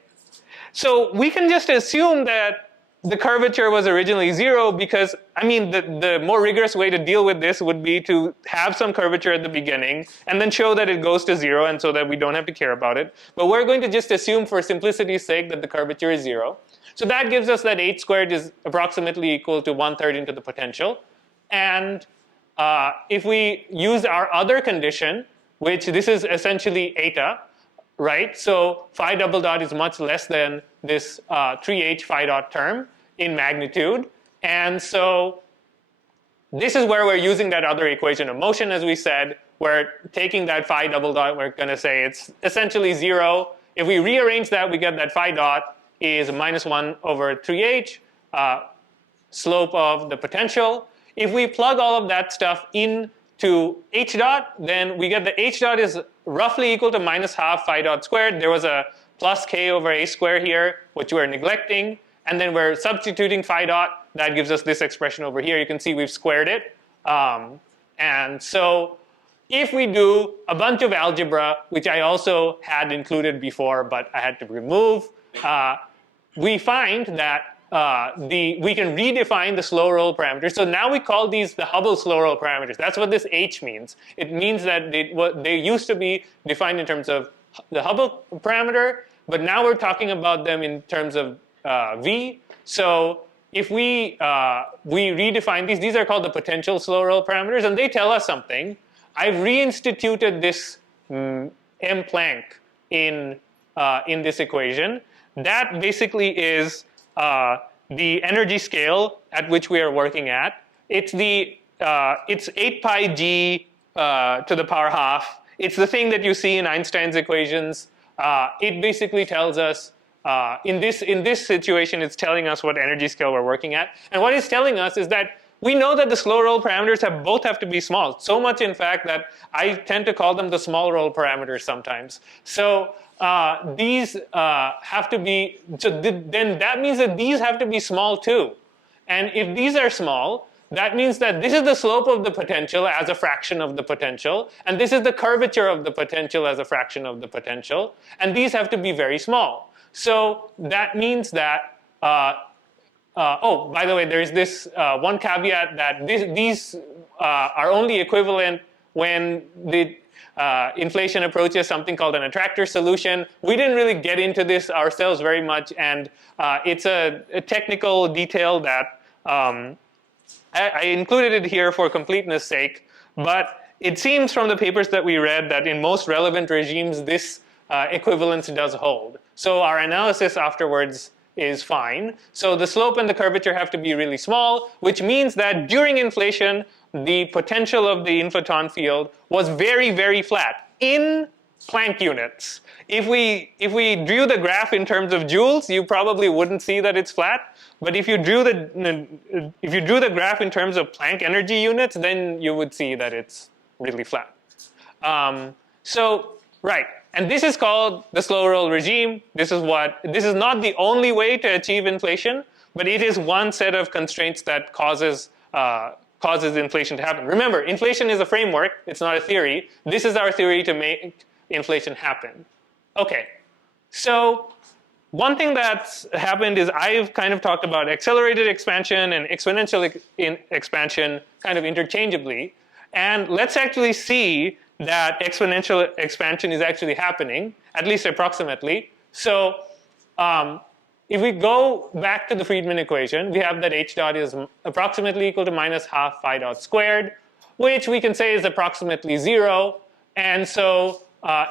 So we can just assume that the curvature was originally 0 because, I mean, the more rigorous way to deal with this would be to have some curvature at the beginning and then show that it goes to 0, and so that we don't have to care about it. But we're going to just assume for simplicity's sake that the curvature is 0. So that gives us that h squared is approximately equal to 1/3 into the potential. And if we use our other condition, which this is essentially eta, right? So phi double dot is much less than this 3h phi dot term in magnitude. And so this is where we're using that other equation of motion, as we said. We're taking that phi double dot, we're going to say it's essentially 0. If we rearrange that, we get that phi dot is minus 1 over 3h, slope of the potential. If we plug all of that stuff into h dot, then we get the h dot is roughly equal to minus half phi dot squared. There was a plus k over a square here, which we're neglecting. And then we're substituting phi dot. That gives us this expression over here. You can see we've squared it. And so if we do a bunch of algebra, which I also had included before, but I had to remove, we find that we can redefine the slow roll parameters. So now we call these the Hubble slow roll parameters. That's what this H means. It means that they used to be defined in terms of the Hubble parameter, but now we're talking about them in terms of V. So if we redefine these are called the potential slow roll parameters, and they tell us something. I've reinstituted this M Planck in this equation. That basically is the energy scale at which we are working at. It's 8 pi g to the power half. It's the thing that you see in Einstein's equations. It basically tells us in this situation, it's telling us what energy scale we're working at. And what it's telling us is that we know that the slow roll parameters both have to be small. So much, in fact, that I tend to call them the small roll parameters sometimes. So these have to be. So then that means that these have to be small too. And if these are small, that means that this is the slope of the potential as a fraction of the potential, and this is the curvature of the potential as a fraction of the potential, and these have to be very small. So that means that. Oh, by the way, there is this one caveat that these are only equivalent when the inflation approaches something called an attractor solution. We didn't really get into this ourselves very much, and it's a technical detail that I included it here for completeness sake. But it seems from the papers that we read that in most relevant regimes, this equivalence does hold. So our analysis afterwards is fine. So the slope and the curvature have to be really small, which means that during inflation, the potential of the inflaton field was very, very flat in Planck units. If we drew the graph in terms of joules, you probably wouldn't see that it's flat. But if you drew the graph in terms of Planck energy units, then you would see that it's really flat. Right. And this is called the slow roll regime. This is not the only way to achieve inflation, but it is one set of constraints that causes inflation to happen. Remember, inflation is a framework, it's not a theory. This is our theory to make inflation happen. Okay, so one thing that's happened is I've kind of talked about accelerated expansion and exponential expansion kind of interchangeably. And let's actually see that exponential expansion is actually happening, at least approximately. So if we go back to the Friedmann equation, we have that h dot is approximately equal to minus half phi dot squared, which we can say is approximately 0. And so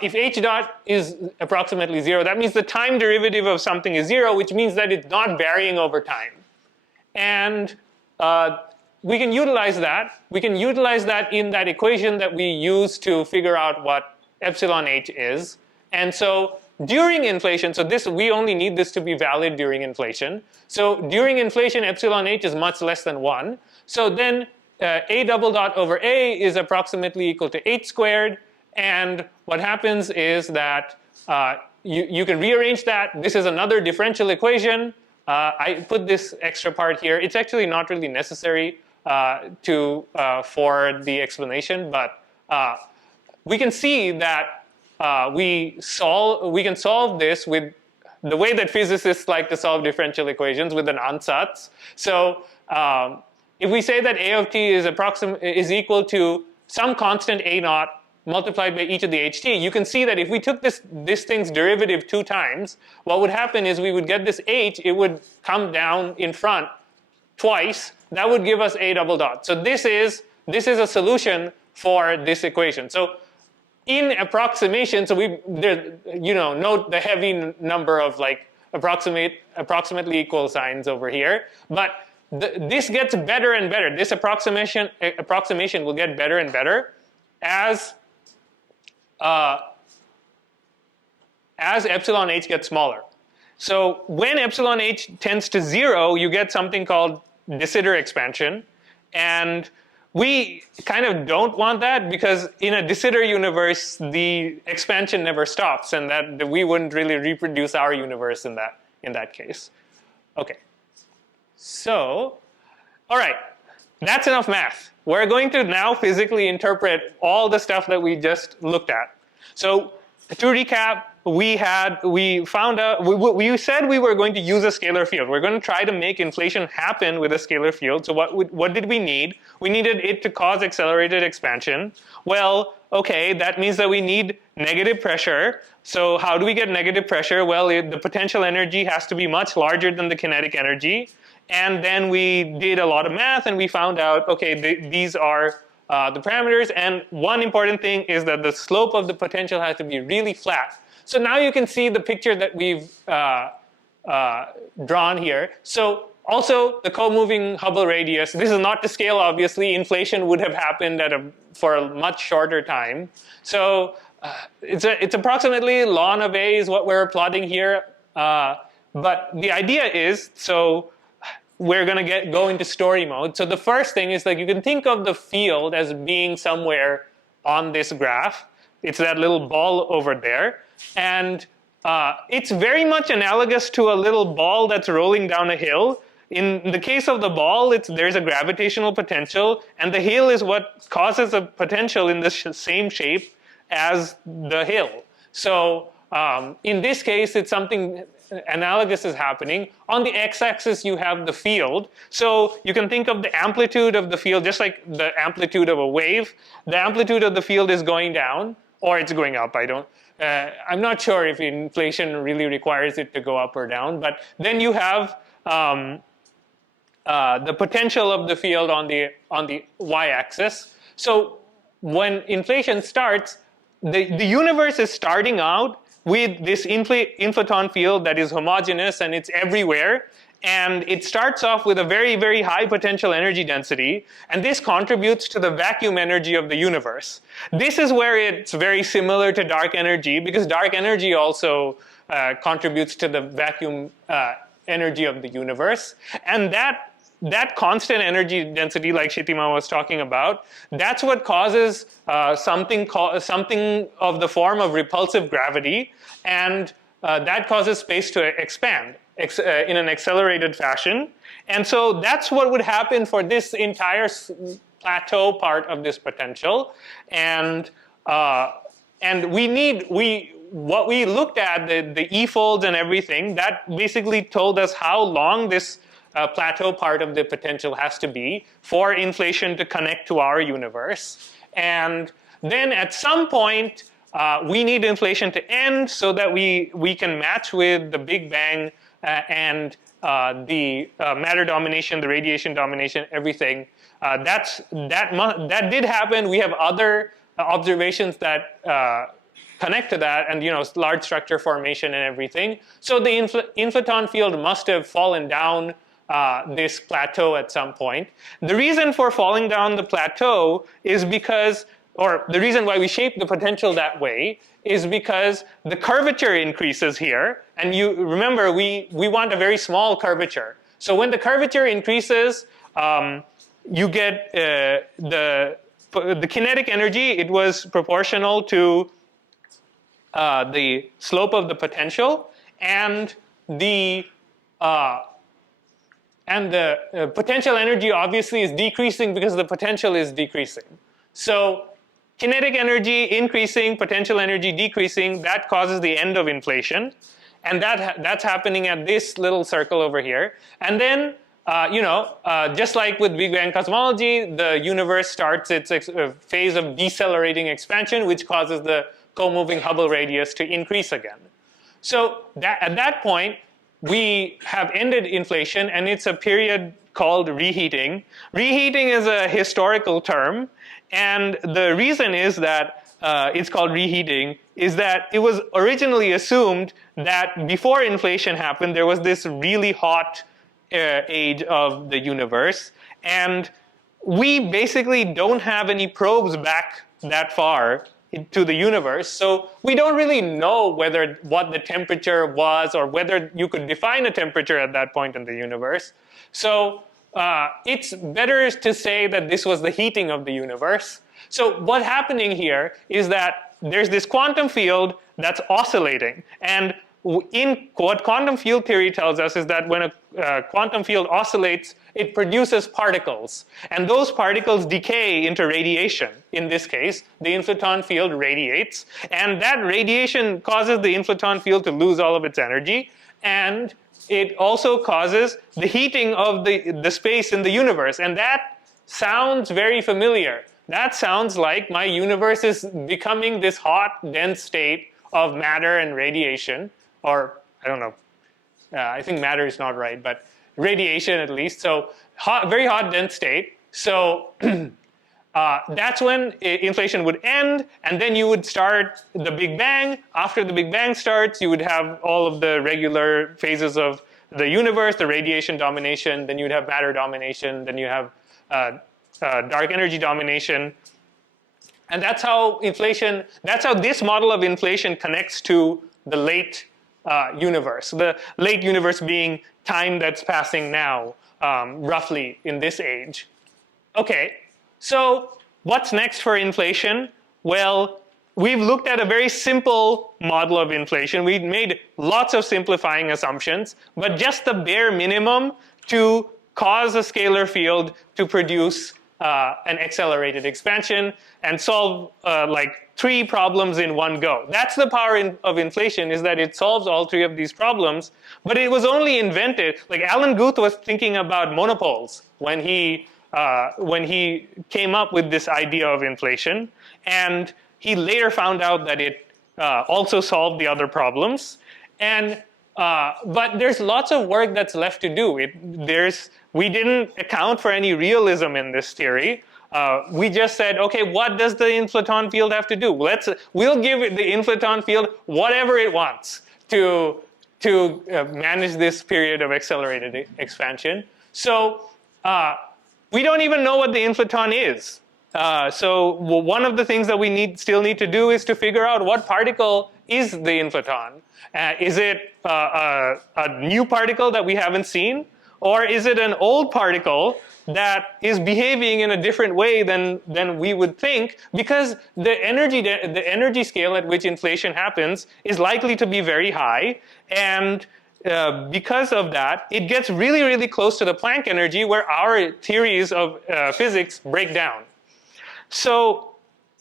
if h dot is approximately 0, that means the time derivative of something is 0, which means that it's not varying over time. And we can utilize that. We can utilize that in that equation that we use to figure out what epsilon h is. And so during inflation, so we only need this to be valid during inflation. So during inflation, epsilon h is much less than 1. So then a double dot over a is approximately equal to h squared. And what happens is that you can rearrange that. This is another differential equation. I put this extra part here. It's actually not really necessary for the explanation, but we can see that we can solve this with the way that physicists like to solve differential equations, with an ansatz. So if we say that a of t is equal to some constant a naught multiplied by each of the ht, you can see that if we took this thing's derivative 2 times, what would happen is we would get this h, it would come down in front twice. That would give us a double dot. So this is a solution for this equation. So in approximation, so note the heavy number of like approximately equal signs over here, but this gets better and better. This approximation will get better and better as epsilon h gets smaller. So when epsilon h tends to 0, you get something called de Sitter expansion. And we kind of don't want that because in a de Sitter universe, the expansion never stops, and that we wouldn't really reproduce our universe in that case. Okay. So, all right, that's enough math. We're going to now physically interpret all the stuff that we just looked at. So, to recap, we found out, we said we were going to use a scalar field. We're going to try to make inflation happen with a scalar field. So what did we need? We needed it to cause accelerated expansion. Well, okay, that means that we need negative pressure. So how do we get negative pressure? Well, the potential energy has to be much larger than the kinetic energy. And then we did a lot of math and we found out, okay, these are the parameters. And one important thing is that the slope of the potential has to be really flat. So now you can see the picture that we've drawn here. So also the co-moving Hubble radius, this is not to scale obviously, inflation would have happened for a much shorter time. So it's approximately ln of A is what we're plotting here. But the idea is, so we're going to go into story mode. So the first thing is that you can think of the field as being somewhere on this graph. It's that little ball over there. And it's very much analogous to a little ball that's rolling down a hill. In the case of the ball, there's a gravitational potential, and the hill is what causes a potential in the same shape as the hill. So in this case, it's something analogous is happening. On the x-axis, you have the field. So you can think of the amplitude of the field just like the amplitude of a wave. The amplitude of the field is going down, or it's going up. I'm not sure if inflation really requires it to go up or down. But then you have the potential of the field on the y-axis. So when inflation starts, the universe is starting out with this inflaton field that is homogeneous and it's everywhere. And it starts off with a very, very high potential energy density. And this contributes to the vacuum energy of the universe. This is where it's very similar to dark energy, because dark energy also contributes to the vacuum energy of the universe. And that constant energy density, like Sitima was talking about, that's what causes something of the form of repulsive gravity, and that causes space to expand in an accelerated fashion. And so that's what would happen for this entire plateau part of this potential. And what we looked at, the E-folds and everything, that basically told us how long this plateau part of the potential has to be for inflation to connect to our universe. And then at some point, we need inflation to end so that we can match with the Big Bang and the matter domination, the radiation domination, everything. That did happen. We have other observations that connect to that, and large structure formation and everything. So the inflaton field must have fallen down this plateau at some point. The reason for falling down the plateau is because, or the reason why we shape the potential that way is because the curvature increases here. And you remember, we want a very small curvature. So when the curvature increases, you get the kinetic energy. It was proportional to the slope of the potential, and the potential energy obviously is decreasing because the potential is decreasing. So kinetic energy increasing, potential energy decreasing, that causes the end of inflation. And that's happening at this little circle over here. And then, just like with Big Bang cosmology, the universe starts its phase of decelerating expansion, which causes the co-moving Hubble radius to increase again. So at that point, we have ended inflation, and it's a period called reheating. Reheating is a historical term, and the reason is that it's called reheating is that it was originally assumed that before inflation happened, there was this really hot age of the universe, and we basically don't have any probes back that far to the universe, so we don't really know what the temperature was or whether you could define a temperature at that point in the universe. So it's better to say that this was the heating of the universe. So what's happening here is that there's this quantum field that's oscillating. And in what quantum field theory tells us is that when a quantum field oscillates, it produces particles. And those particles decay into radiation. In this case, the inflaton field radiates. And that radiation causes the inflaton field to lose all of its energy. And it also causes the heating of the space in the universe. And that sounds very familiar. That sounds like my universe is becoming this hot, dense state of matter and radiation. Or, I don't know, I think matter is not right, but radiation at least. So, very hot, dense state. So, that's when inflation would end, and then you would start the Big Bang. After the Big Bang starts, you would have all of the regular phases of the universe, the radiation domination, then you'd have matter domination, then you have dark energy domination. And that's how this model of inflation connects to the late universe. The late universe being time that's passing now, roughly in this age. Okay, so what's next for inflation? Well, we've looked at a very simple model of inflation. We've made lots of simplifying assumptions, but just the bare minimum to cause a scalar field to produce an accelerated expansion and solve like 3 problems in one go. That's the power of inflation, is that it solves all 3 of these problems, but it was only invented, like Alan Guth was thinking about monopoles when he came up with this idea of inflation, and he later found out that it also solved the other problems. And but there's lots of work that's left to do. We didn't account for any realism in this theory. We just said, okay, what does the inflaton field have to do? We'll give it the inflaton field whatever it wants to manage this period of accelerated expansion. So we don't even know what the inflaton is. So one of the things that we still need to do is to figure out what particle is the inflaton. Is it a new particle that we haven't seen? Or is it an old particle that is behaving in a different way than we would think? Because the energy scale at which inflation happens is likely to be very high. And because of that, it gets really, really close to the Planck energy, where our theories of physics break down. So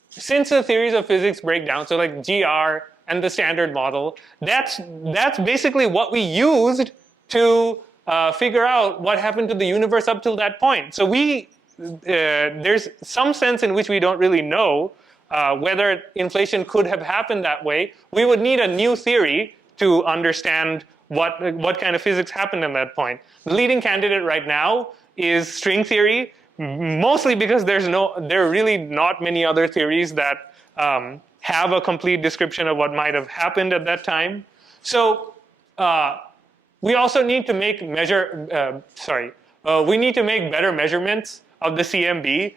since the theories of physics break down, so like GR and the Standard Model, that's basically what we used to figure out what happened to the universe up till that point. So there's some sense in which we don't really know whether inflation could have happened that way. We would need a new theory to understand what kind of physics happened at that point. The leading candidate right now is string theory, mostly because there are really not many other theories that have a complete description of what might have happened at that time. So we also need to make we need to make better measurements of the CMB.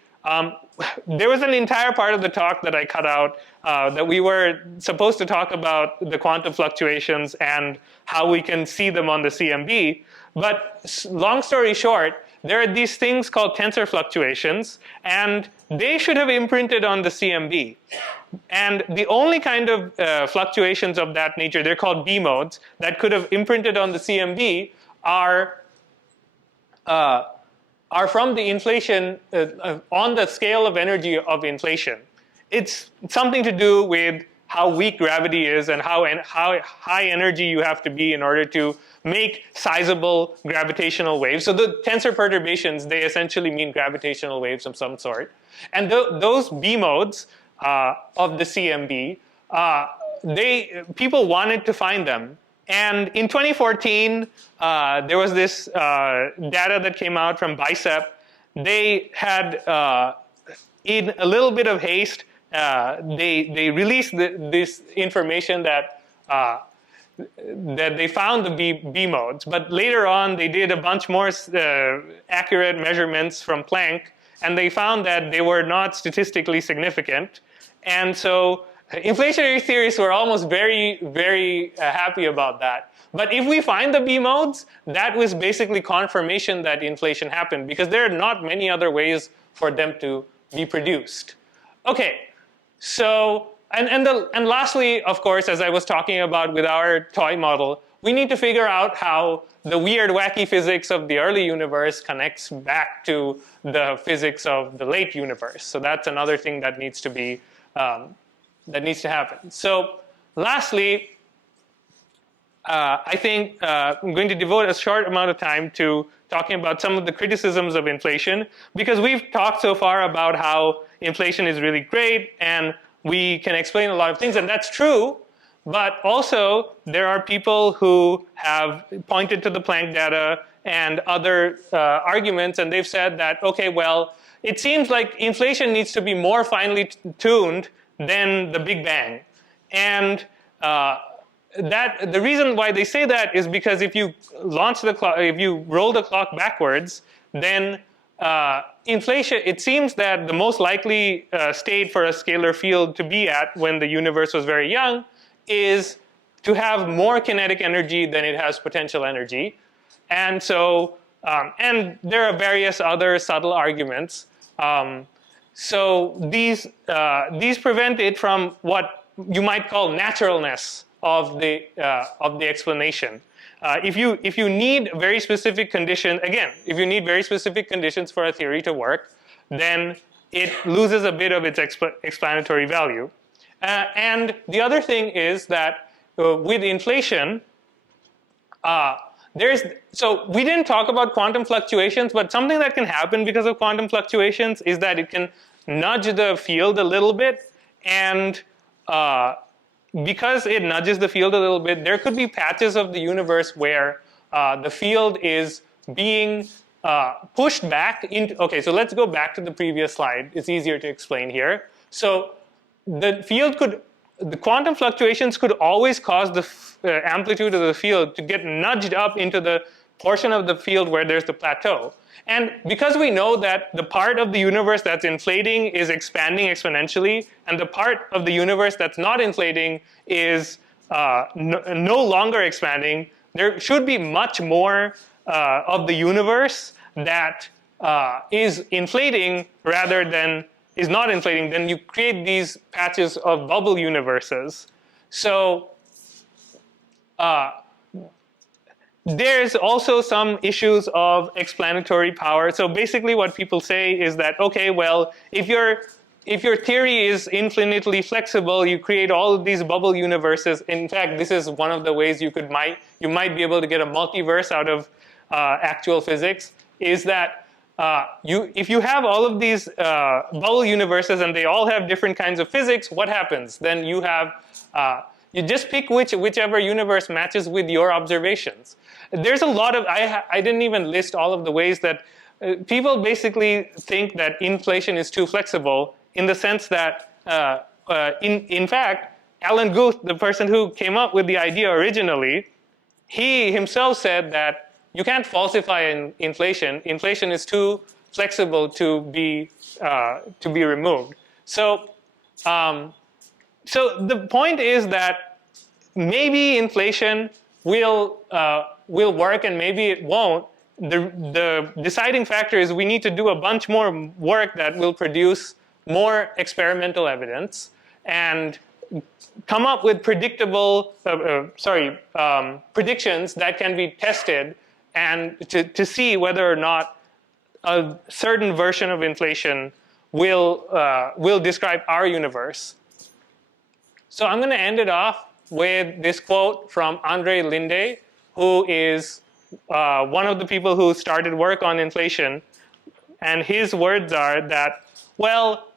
There was an entire part of the talk that I cut out that we were supposed to talk about the quantum fluctuations and how we can see them on the CMB. But long story short, there are these things called tensor fluctuations, and they should have imprinted on the CMB. And the only kind of fluctuations of that nature, they're called B modes, that could have imprinted on the CMB are from the inflation, on the scale of energy of inflation. It's something to do with how weak gravity is and how high energy you have to be in order to make sizable gravitational waves. So the tensor perturbations, they essentially mean gravitational waves of some sort. And those B modes of the CMB, people wanted to find them. And in 2014, there was this data that came out from BICEP. They had, in a little bit of haste, they released this information that they found the B modes. But later on, they did a bunch more accurate measurements from Planck, and they found that they were not statistically significant. And so Inflationary theorists were almost very, very happy about that. But if we find the B modes, that was basically confirmation that inflation happened, because there are not many other ways for them to be produced. Okay, so, and lastly, of course, as I was talking about with our toy model, we need to figure out how the weird, wacky physics of the early universe connects back to the physics of the late universe. So that's another thing that needs to be, that needs to happen. So lastly, I think I'm going to devote a short amount of time to talking about some of the criticisms of inflation, because we've talked so far about how inflation is really great and we can explain a lot of things, and that's true. But also, there are people who have pointed to the Planck data and other arguments, and they've said that, okay, well, it seems like inflation needs to be more finely tuned than the Big Bang. And the reason why they say that is because if you launch the clock, if you roll the clock backwards, then inflation, it seems that the most likely state for a scalar field to be at when the universe was very young is to have more kinetic energy than it has potential energy. And so, and there are various other subtle arguments. So these prevent it from what you might call naturalness of the explanation. If you need very specific conditions, again, if you need very specific conditions for a theory to work, then it loses a bit of its explanatory value. And the other thing is that with inflation, so we didn't talk about quantum fluctuations, but something that can happen because of quantum fluctuations is that it can nudge the field a little bit, and because it nudges the field a little bit, there could be patches of the universe where the field is being pushed back into, okay, so let's go back to the previous slide. It's easier to explain here. So the quantum fluctuations could always cause the amplitude of the field to get nudged up into the portion of the field where there's the plateau. And because we know that the part of the universe that's inflating is expanding exponentially, and the part of the universe that's not inflating is no longer expanding, there should be much more of the universe that is inflating rather than is not inflating. Then you create these patches of bubble universes. So there's also some issues of explanatory power. So basically what people say is that, okay, well, if your theory is infinitely flexible, you create all of these bubble universes. In fact, this is one of the ways you might be able to get a multiverse out of actual physics, is that if you have all of these bubble universes and they all have different kinds of physics, what happens? Then you have, you just pick whichever universe matches with your observations. There's a lot of, I didn't even list all of the ways that people basically think that inflation is too flexible, in the sense that, in fact, Alan Guth, the person who came up with the idea originally, he himself said that you can't falsify inflation. Inflation is too flexible to be removed. So, so the point is that maybe inflation will work and maybe it won't. The deciding factor is we need to do a bunch more work that will produce more experimental evidence and come up with predictable, predictions that can be tested, and to see whether or not a certain version of inflation will describe our universe. So I'm going to end it off with this quote from Andre Linde, who is one of the people who started work on inflation. And his words are that, well,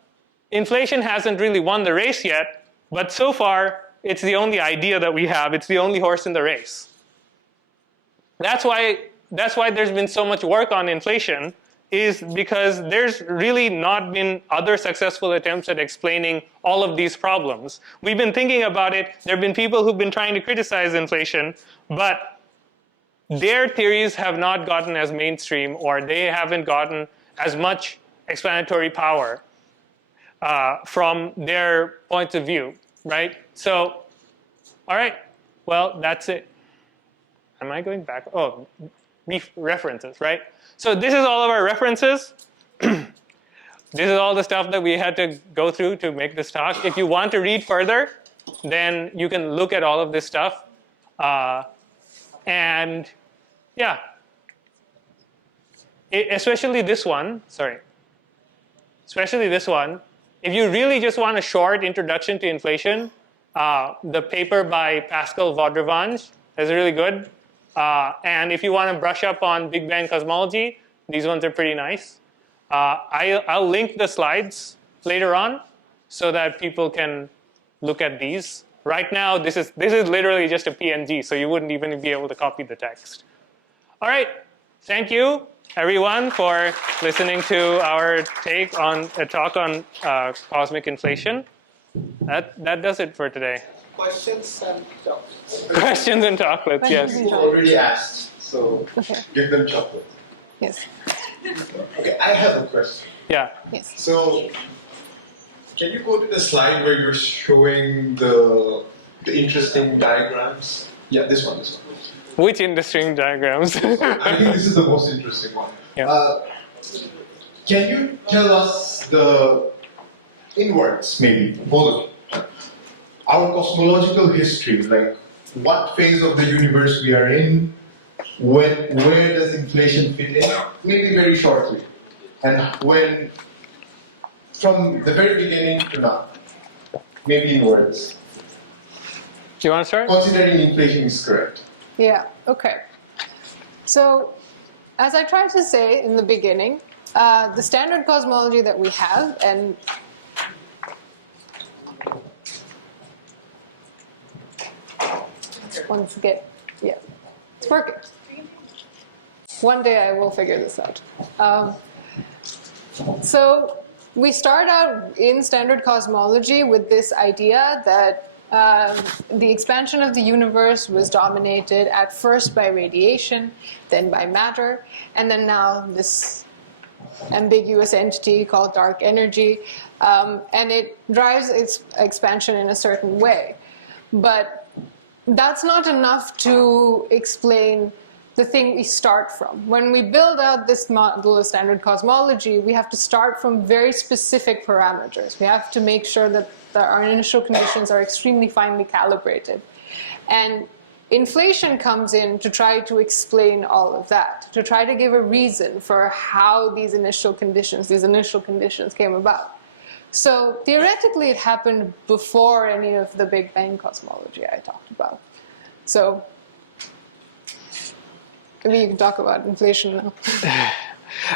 inflation hasn't really won the race yet, but so far it's the only idea that we have. It's the only horse in the race. That's why there's been so much work on inflation, is because there's really not been other successful attempts at explaining all of these problems. We've been thinking about it. There have been people who've been trying to criticize inflation, but their theories have not gotten as mainstream, or they haven't gotten as much explanatory power from their points of view. right? So, all right, well, that's it. Am I going back? Oh, references, right? So this is all of our references. This is all the stuff that we had to go through to make this talk. If you want to read further, then you can look at all of this stuff. And yeah, especially this one, especially this one. If you really just want a short introduction to inflation, the paper by Pascal Vaudrevenge is really good. And if you want to brush up on Big Bang cosmology, these ones are pretty nice. I'll link the slides later on so that people can look at these. Right now, this is literally just a PNG, so you wouldn't even be able to copy the text. All right, thank you everyone for listening to our talk on cosmic inflation. That does it for today. Questions and chocolates. Questions and chocolates, yes. People already asked, so Okay. give them chocolate. Yes. Okay, I have a question. Yeah. Yes. So, can you go to the slide where you're showing the interesting diagrams? Yeah, this one. Which interesting diagrams? I think this is the most interesting one. Yeah. Can you tell us the inwards, maybe, both of you? Our cosmological history, like what phase of the universe we are in, where does inflation fit in? Maybe very shortly. And when, from the very beginning to now, maybe in words. Do you want to start? Considering inflation is correct. Yeah, okay. So, as I tried to say in the beginning, the standard cosmology that we have, and once again, yeah, it's working. One day I will figure this out. So we start out in standard cosmology with this idea that the expansion of the universe was dominated at first by radiation, then by matter, and then now this ambiguous entity called dark energy, and it drives its expansion in a certain way. But that's not enough to explain the thing we start from. When we build out this model of standard cosmology, we have to start from very specific parameters. We have to make sure that our initial conditions are extremely finely calibrated. And inflation comes in to try to explain all of that, to try to give a reason for how these initial conditions came about. So theoretically, it happened before any of the Big Bang cosmology I talked about. So maybe you can talk about inflation now.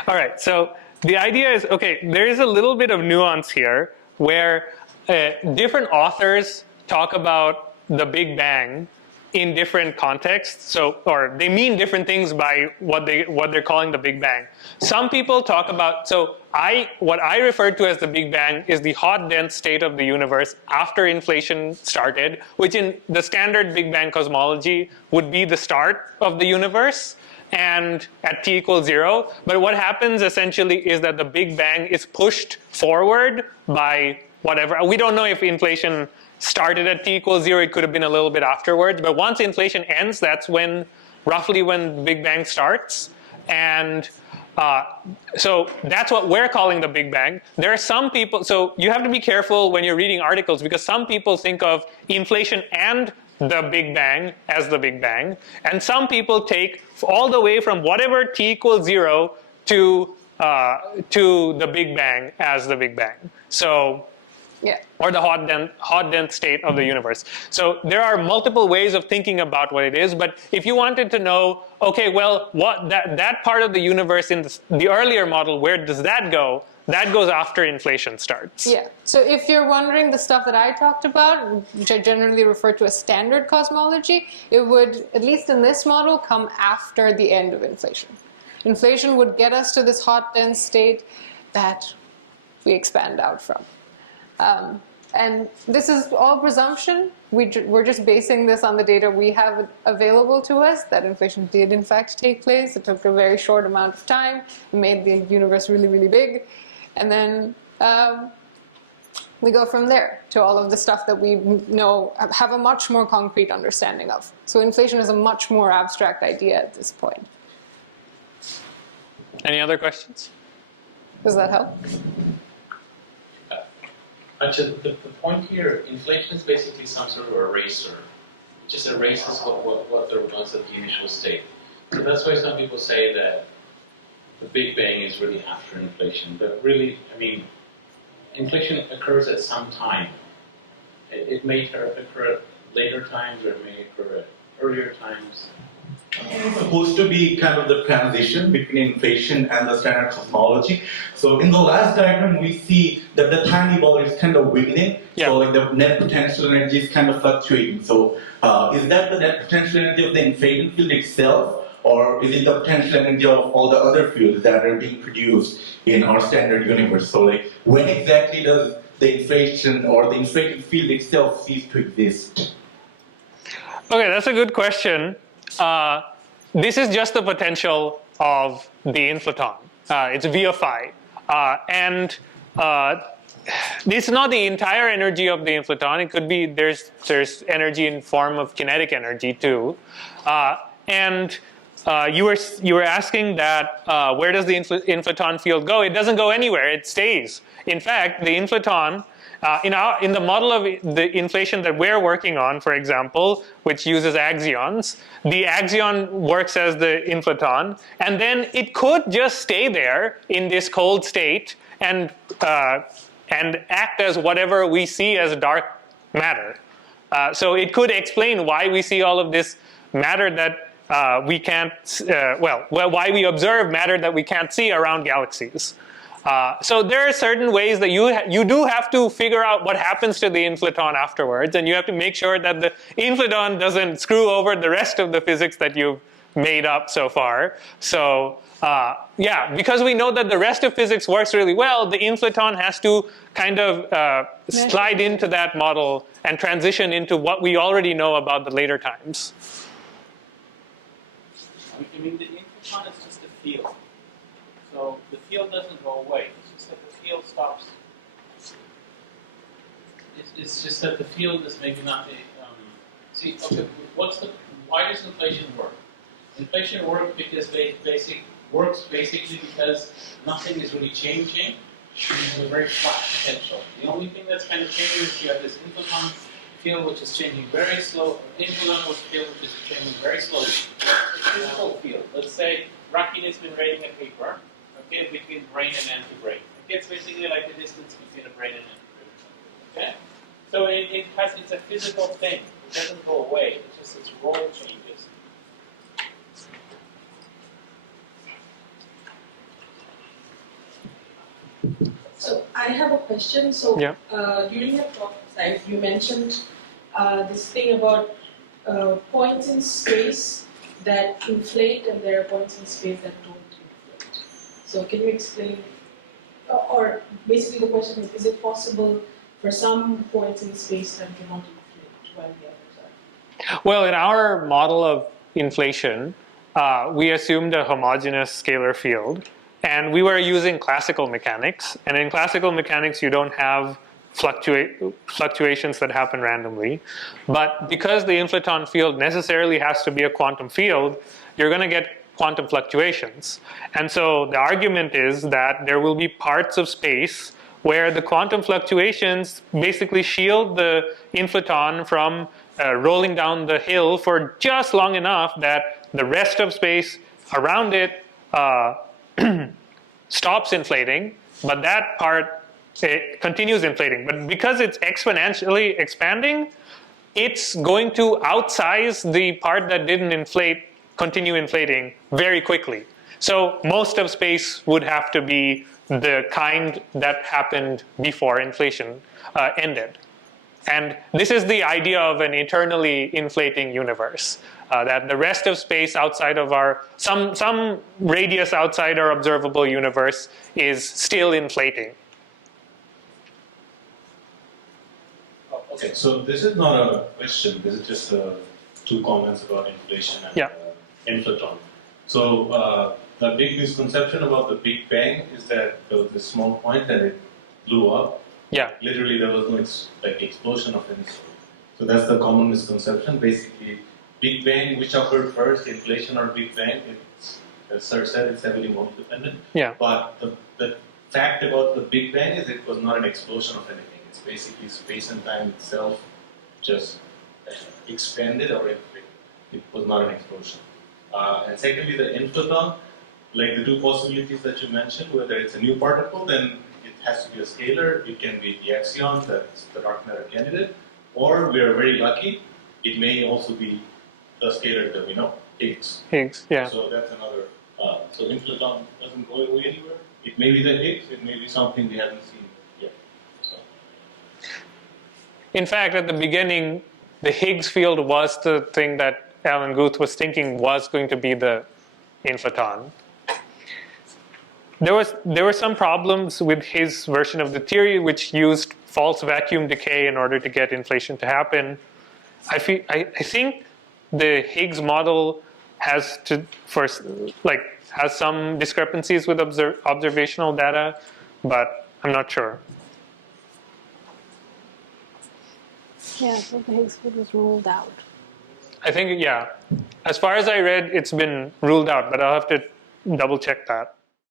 All right, so the idea is, okay, there is a little bit of nuance here where different authors talk about the Big Bang in different contexts, or they mean different things by what they're calling the Big Bang. Some people talk about, what I refer to as the Big Bang is the hot dense state of the universe after inflation started, which in the standard Big Bang cosmology would be the start of the universe and at t equals 0. But what happens essentially is that the Big Bang is pushed forward by whatever. We don't know if inflation started at t equals 0, it could have been a little bit afterwards, but once inflation ends, that's roughly when Big Bang starts. And so that's what we're calling the Big Bang. There are some people, so you have to be careful when you're reading articles, because some people think of inflation and the Big Bang as the Big Bang, and some people take all the way from whatever t equals 0 to the Big Bang as the Big Bang. So, Yeah. or the hot dense state of the universe. So there are multiple ways of thinking about what it is, but if you wanted to know, okay, well, what that part of the universe in the earlier model, where does that go? That goes after inflation starts. Yeah. So if you're wondering the stuff that I talked about, which I generally refer to as standard cosmology, it would, at least in this model, come after the end of inflation. Inflation would get us to this hot dense state that we expand out from. And this is all presumption. We're just basing this on the data we have available to us, that inflation did in fact take place. It took a very short amount of time. It made the universe really, really big. And then we go from there to all of the stuff that we know, have a much more concrete understanding of. So inflation is a much more abstract idea at this point. Any other questions? Does that help? Actually, the point here, inflation is basically some sort of eraser. It just erases what there was at the initial state. So that's why some people say that the Big Bang is really after inflation. But really, I mean, inflation occurs at some time. It may occur at later times, or it may occur at earlier times. It's supposed to be kind of the transition between inflation and the standard cosmology. So in the last diagram, we see that the tiny ball is kind of wiggling. Yeah. So like the net potential energy is kind of fluctuating. So is that the net potential energy of the inflating field itself, or is it the potential energy of all the other fields that are being produced in our standard universe? So like when exactly does the inflation or the inflating field itself cease to exist? Okay, that's a good question. This is just the potential of the inflaton. It's V of I. And this is not the entire energy of the inflaton. It could be, there's energy in form of kinetic energy too. And you were asking that where does the inflaton field go? It doesn't go anywhere. It stays. In fact, the inflaton, in the model of the inflation that we're working on, for example, which uses axions, the axion works as the inflaton, and then it could just stay there in this cold state and act as whatever we see as dark matter. So it could explain why we see all of this matter that we can't, why we observe matter that we can't see around galaxies. So there are certain ways that you do have to figure out what happens to the inflaton afterwards, and you have to make sure that the inflaton doesn't screw over the rest of the physics that you've made up so far. So yeah, because we know that the rest of physics works really well, the inflaton has to kind of slide into that model and transition into what we already know about the later times. I mean, the inflaton is just a field. So the field doesn't go away. It's just that the field stops. It's just that the field is maybe not a. See, okay, why does inflation work? Inflation works because works basically because nothing is really changing. It's a very flat potential. The only thing that's kind of changing is you have this inflaton field which is changing very slow, inflaton field which is changing very slowly. It's a physical field. Let's say Rakin has been writing a paper, okay, between brain and anti-brain. Okay, it's basically like the distance between a brain and anti-brain. Okay? So it's a physical thing. It doesn't go away. It's just its role changes. So I have a question. So Yeah. During your talk, Saif, you mentioned this thing about points in space that inflate, and there are points in space that don't inflate. So can you explain, or basically the question is it possible for some points in space that do not inflate while the others are? Well, in our model of inflation, we assumed a homogeneous scalar field, and we were using classical mechanics. And in classical mechanics, you don't have fluctuations that happen randomly. But because the inflaton field necessarily has to be a quantum field, you're going to get quantum fluctuations. And so the argument is that there will be parts of space where the quantum fluctuations basically shield the inflaton from rolling down the hill for just long enough that the rest of space around it stops inflating, but that part it continues inflating. But because it's exponentially expanding, it's going to outsize the part that didn't inflate, continue inflating very quickly. So most of space would have to be the kind that happened before inflation ended. And this is the idea of an eternally inflating universe, that the rest of space outside of some radius outside our observable universe is still inflating. Okay, so this is not a question, this is just two comments about inflation and inflaton. So the big misconception about the Big Bang is that there was this small point and it blew up, Yeah. Literally, there was no explosion of any sort. So that's the common misconception. Basically, Big Bang, which occurred first, inflation or Big Bang? It's, as Sir said, it's heavily model dependent. Yeah. But the fact about the Big Bang is it was not an explosion of anything. It's basically space and time itself just expanded or inflated. It was not an explosion. And secondly, the inflaton, like the two possibilities that you mentioned, whether it's a new particle, then it has to be a scalar. It can be the axion, that's the dark matter candidate, or we are very lucky, it may also be the scalar that we know, Higgs. Higgs, yeah. So that's another. So inflaton doesn't go away anywhere. It may be the Higgs. It may be something we haven't seen yet. So. In fact, at the beginning, the Higgs field was the thing that Alan Guth was thinking was going to be the inflaton. There were some problems with his version of the theory, which used false vacuum decay in order to get inflation to happen. I think the Higgs model has some discrepancies with observational data, but I'm not sure. Yeah, so the Higgs field was ruled out. I think, yeah. As far as I read, it's been ruled out, but I'll have to double check that.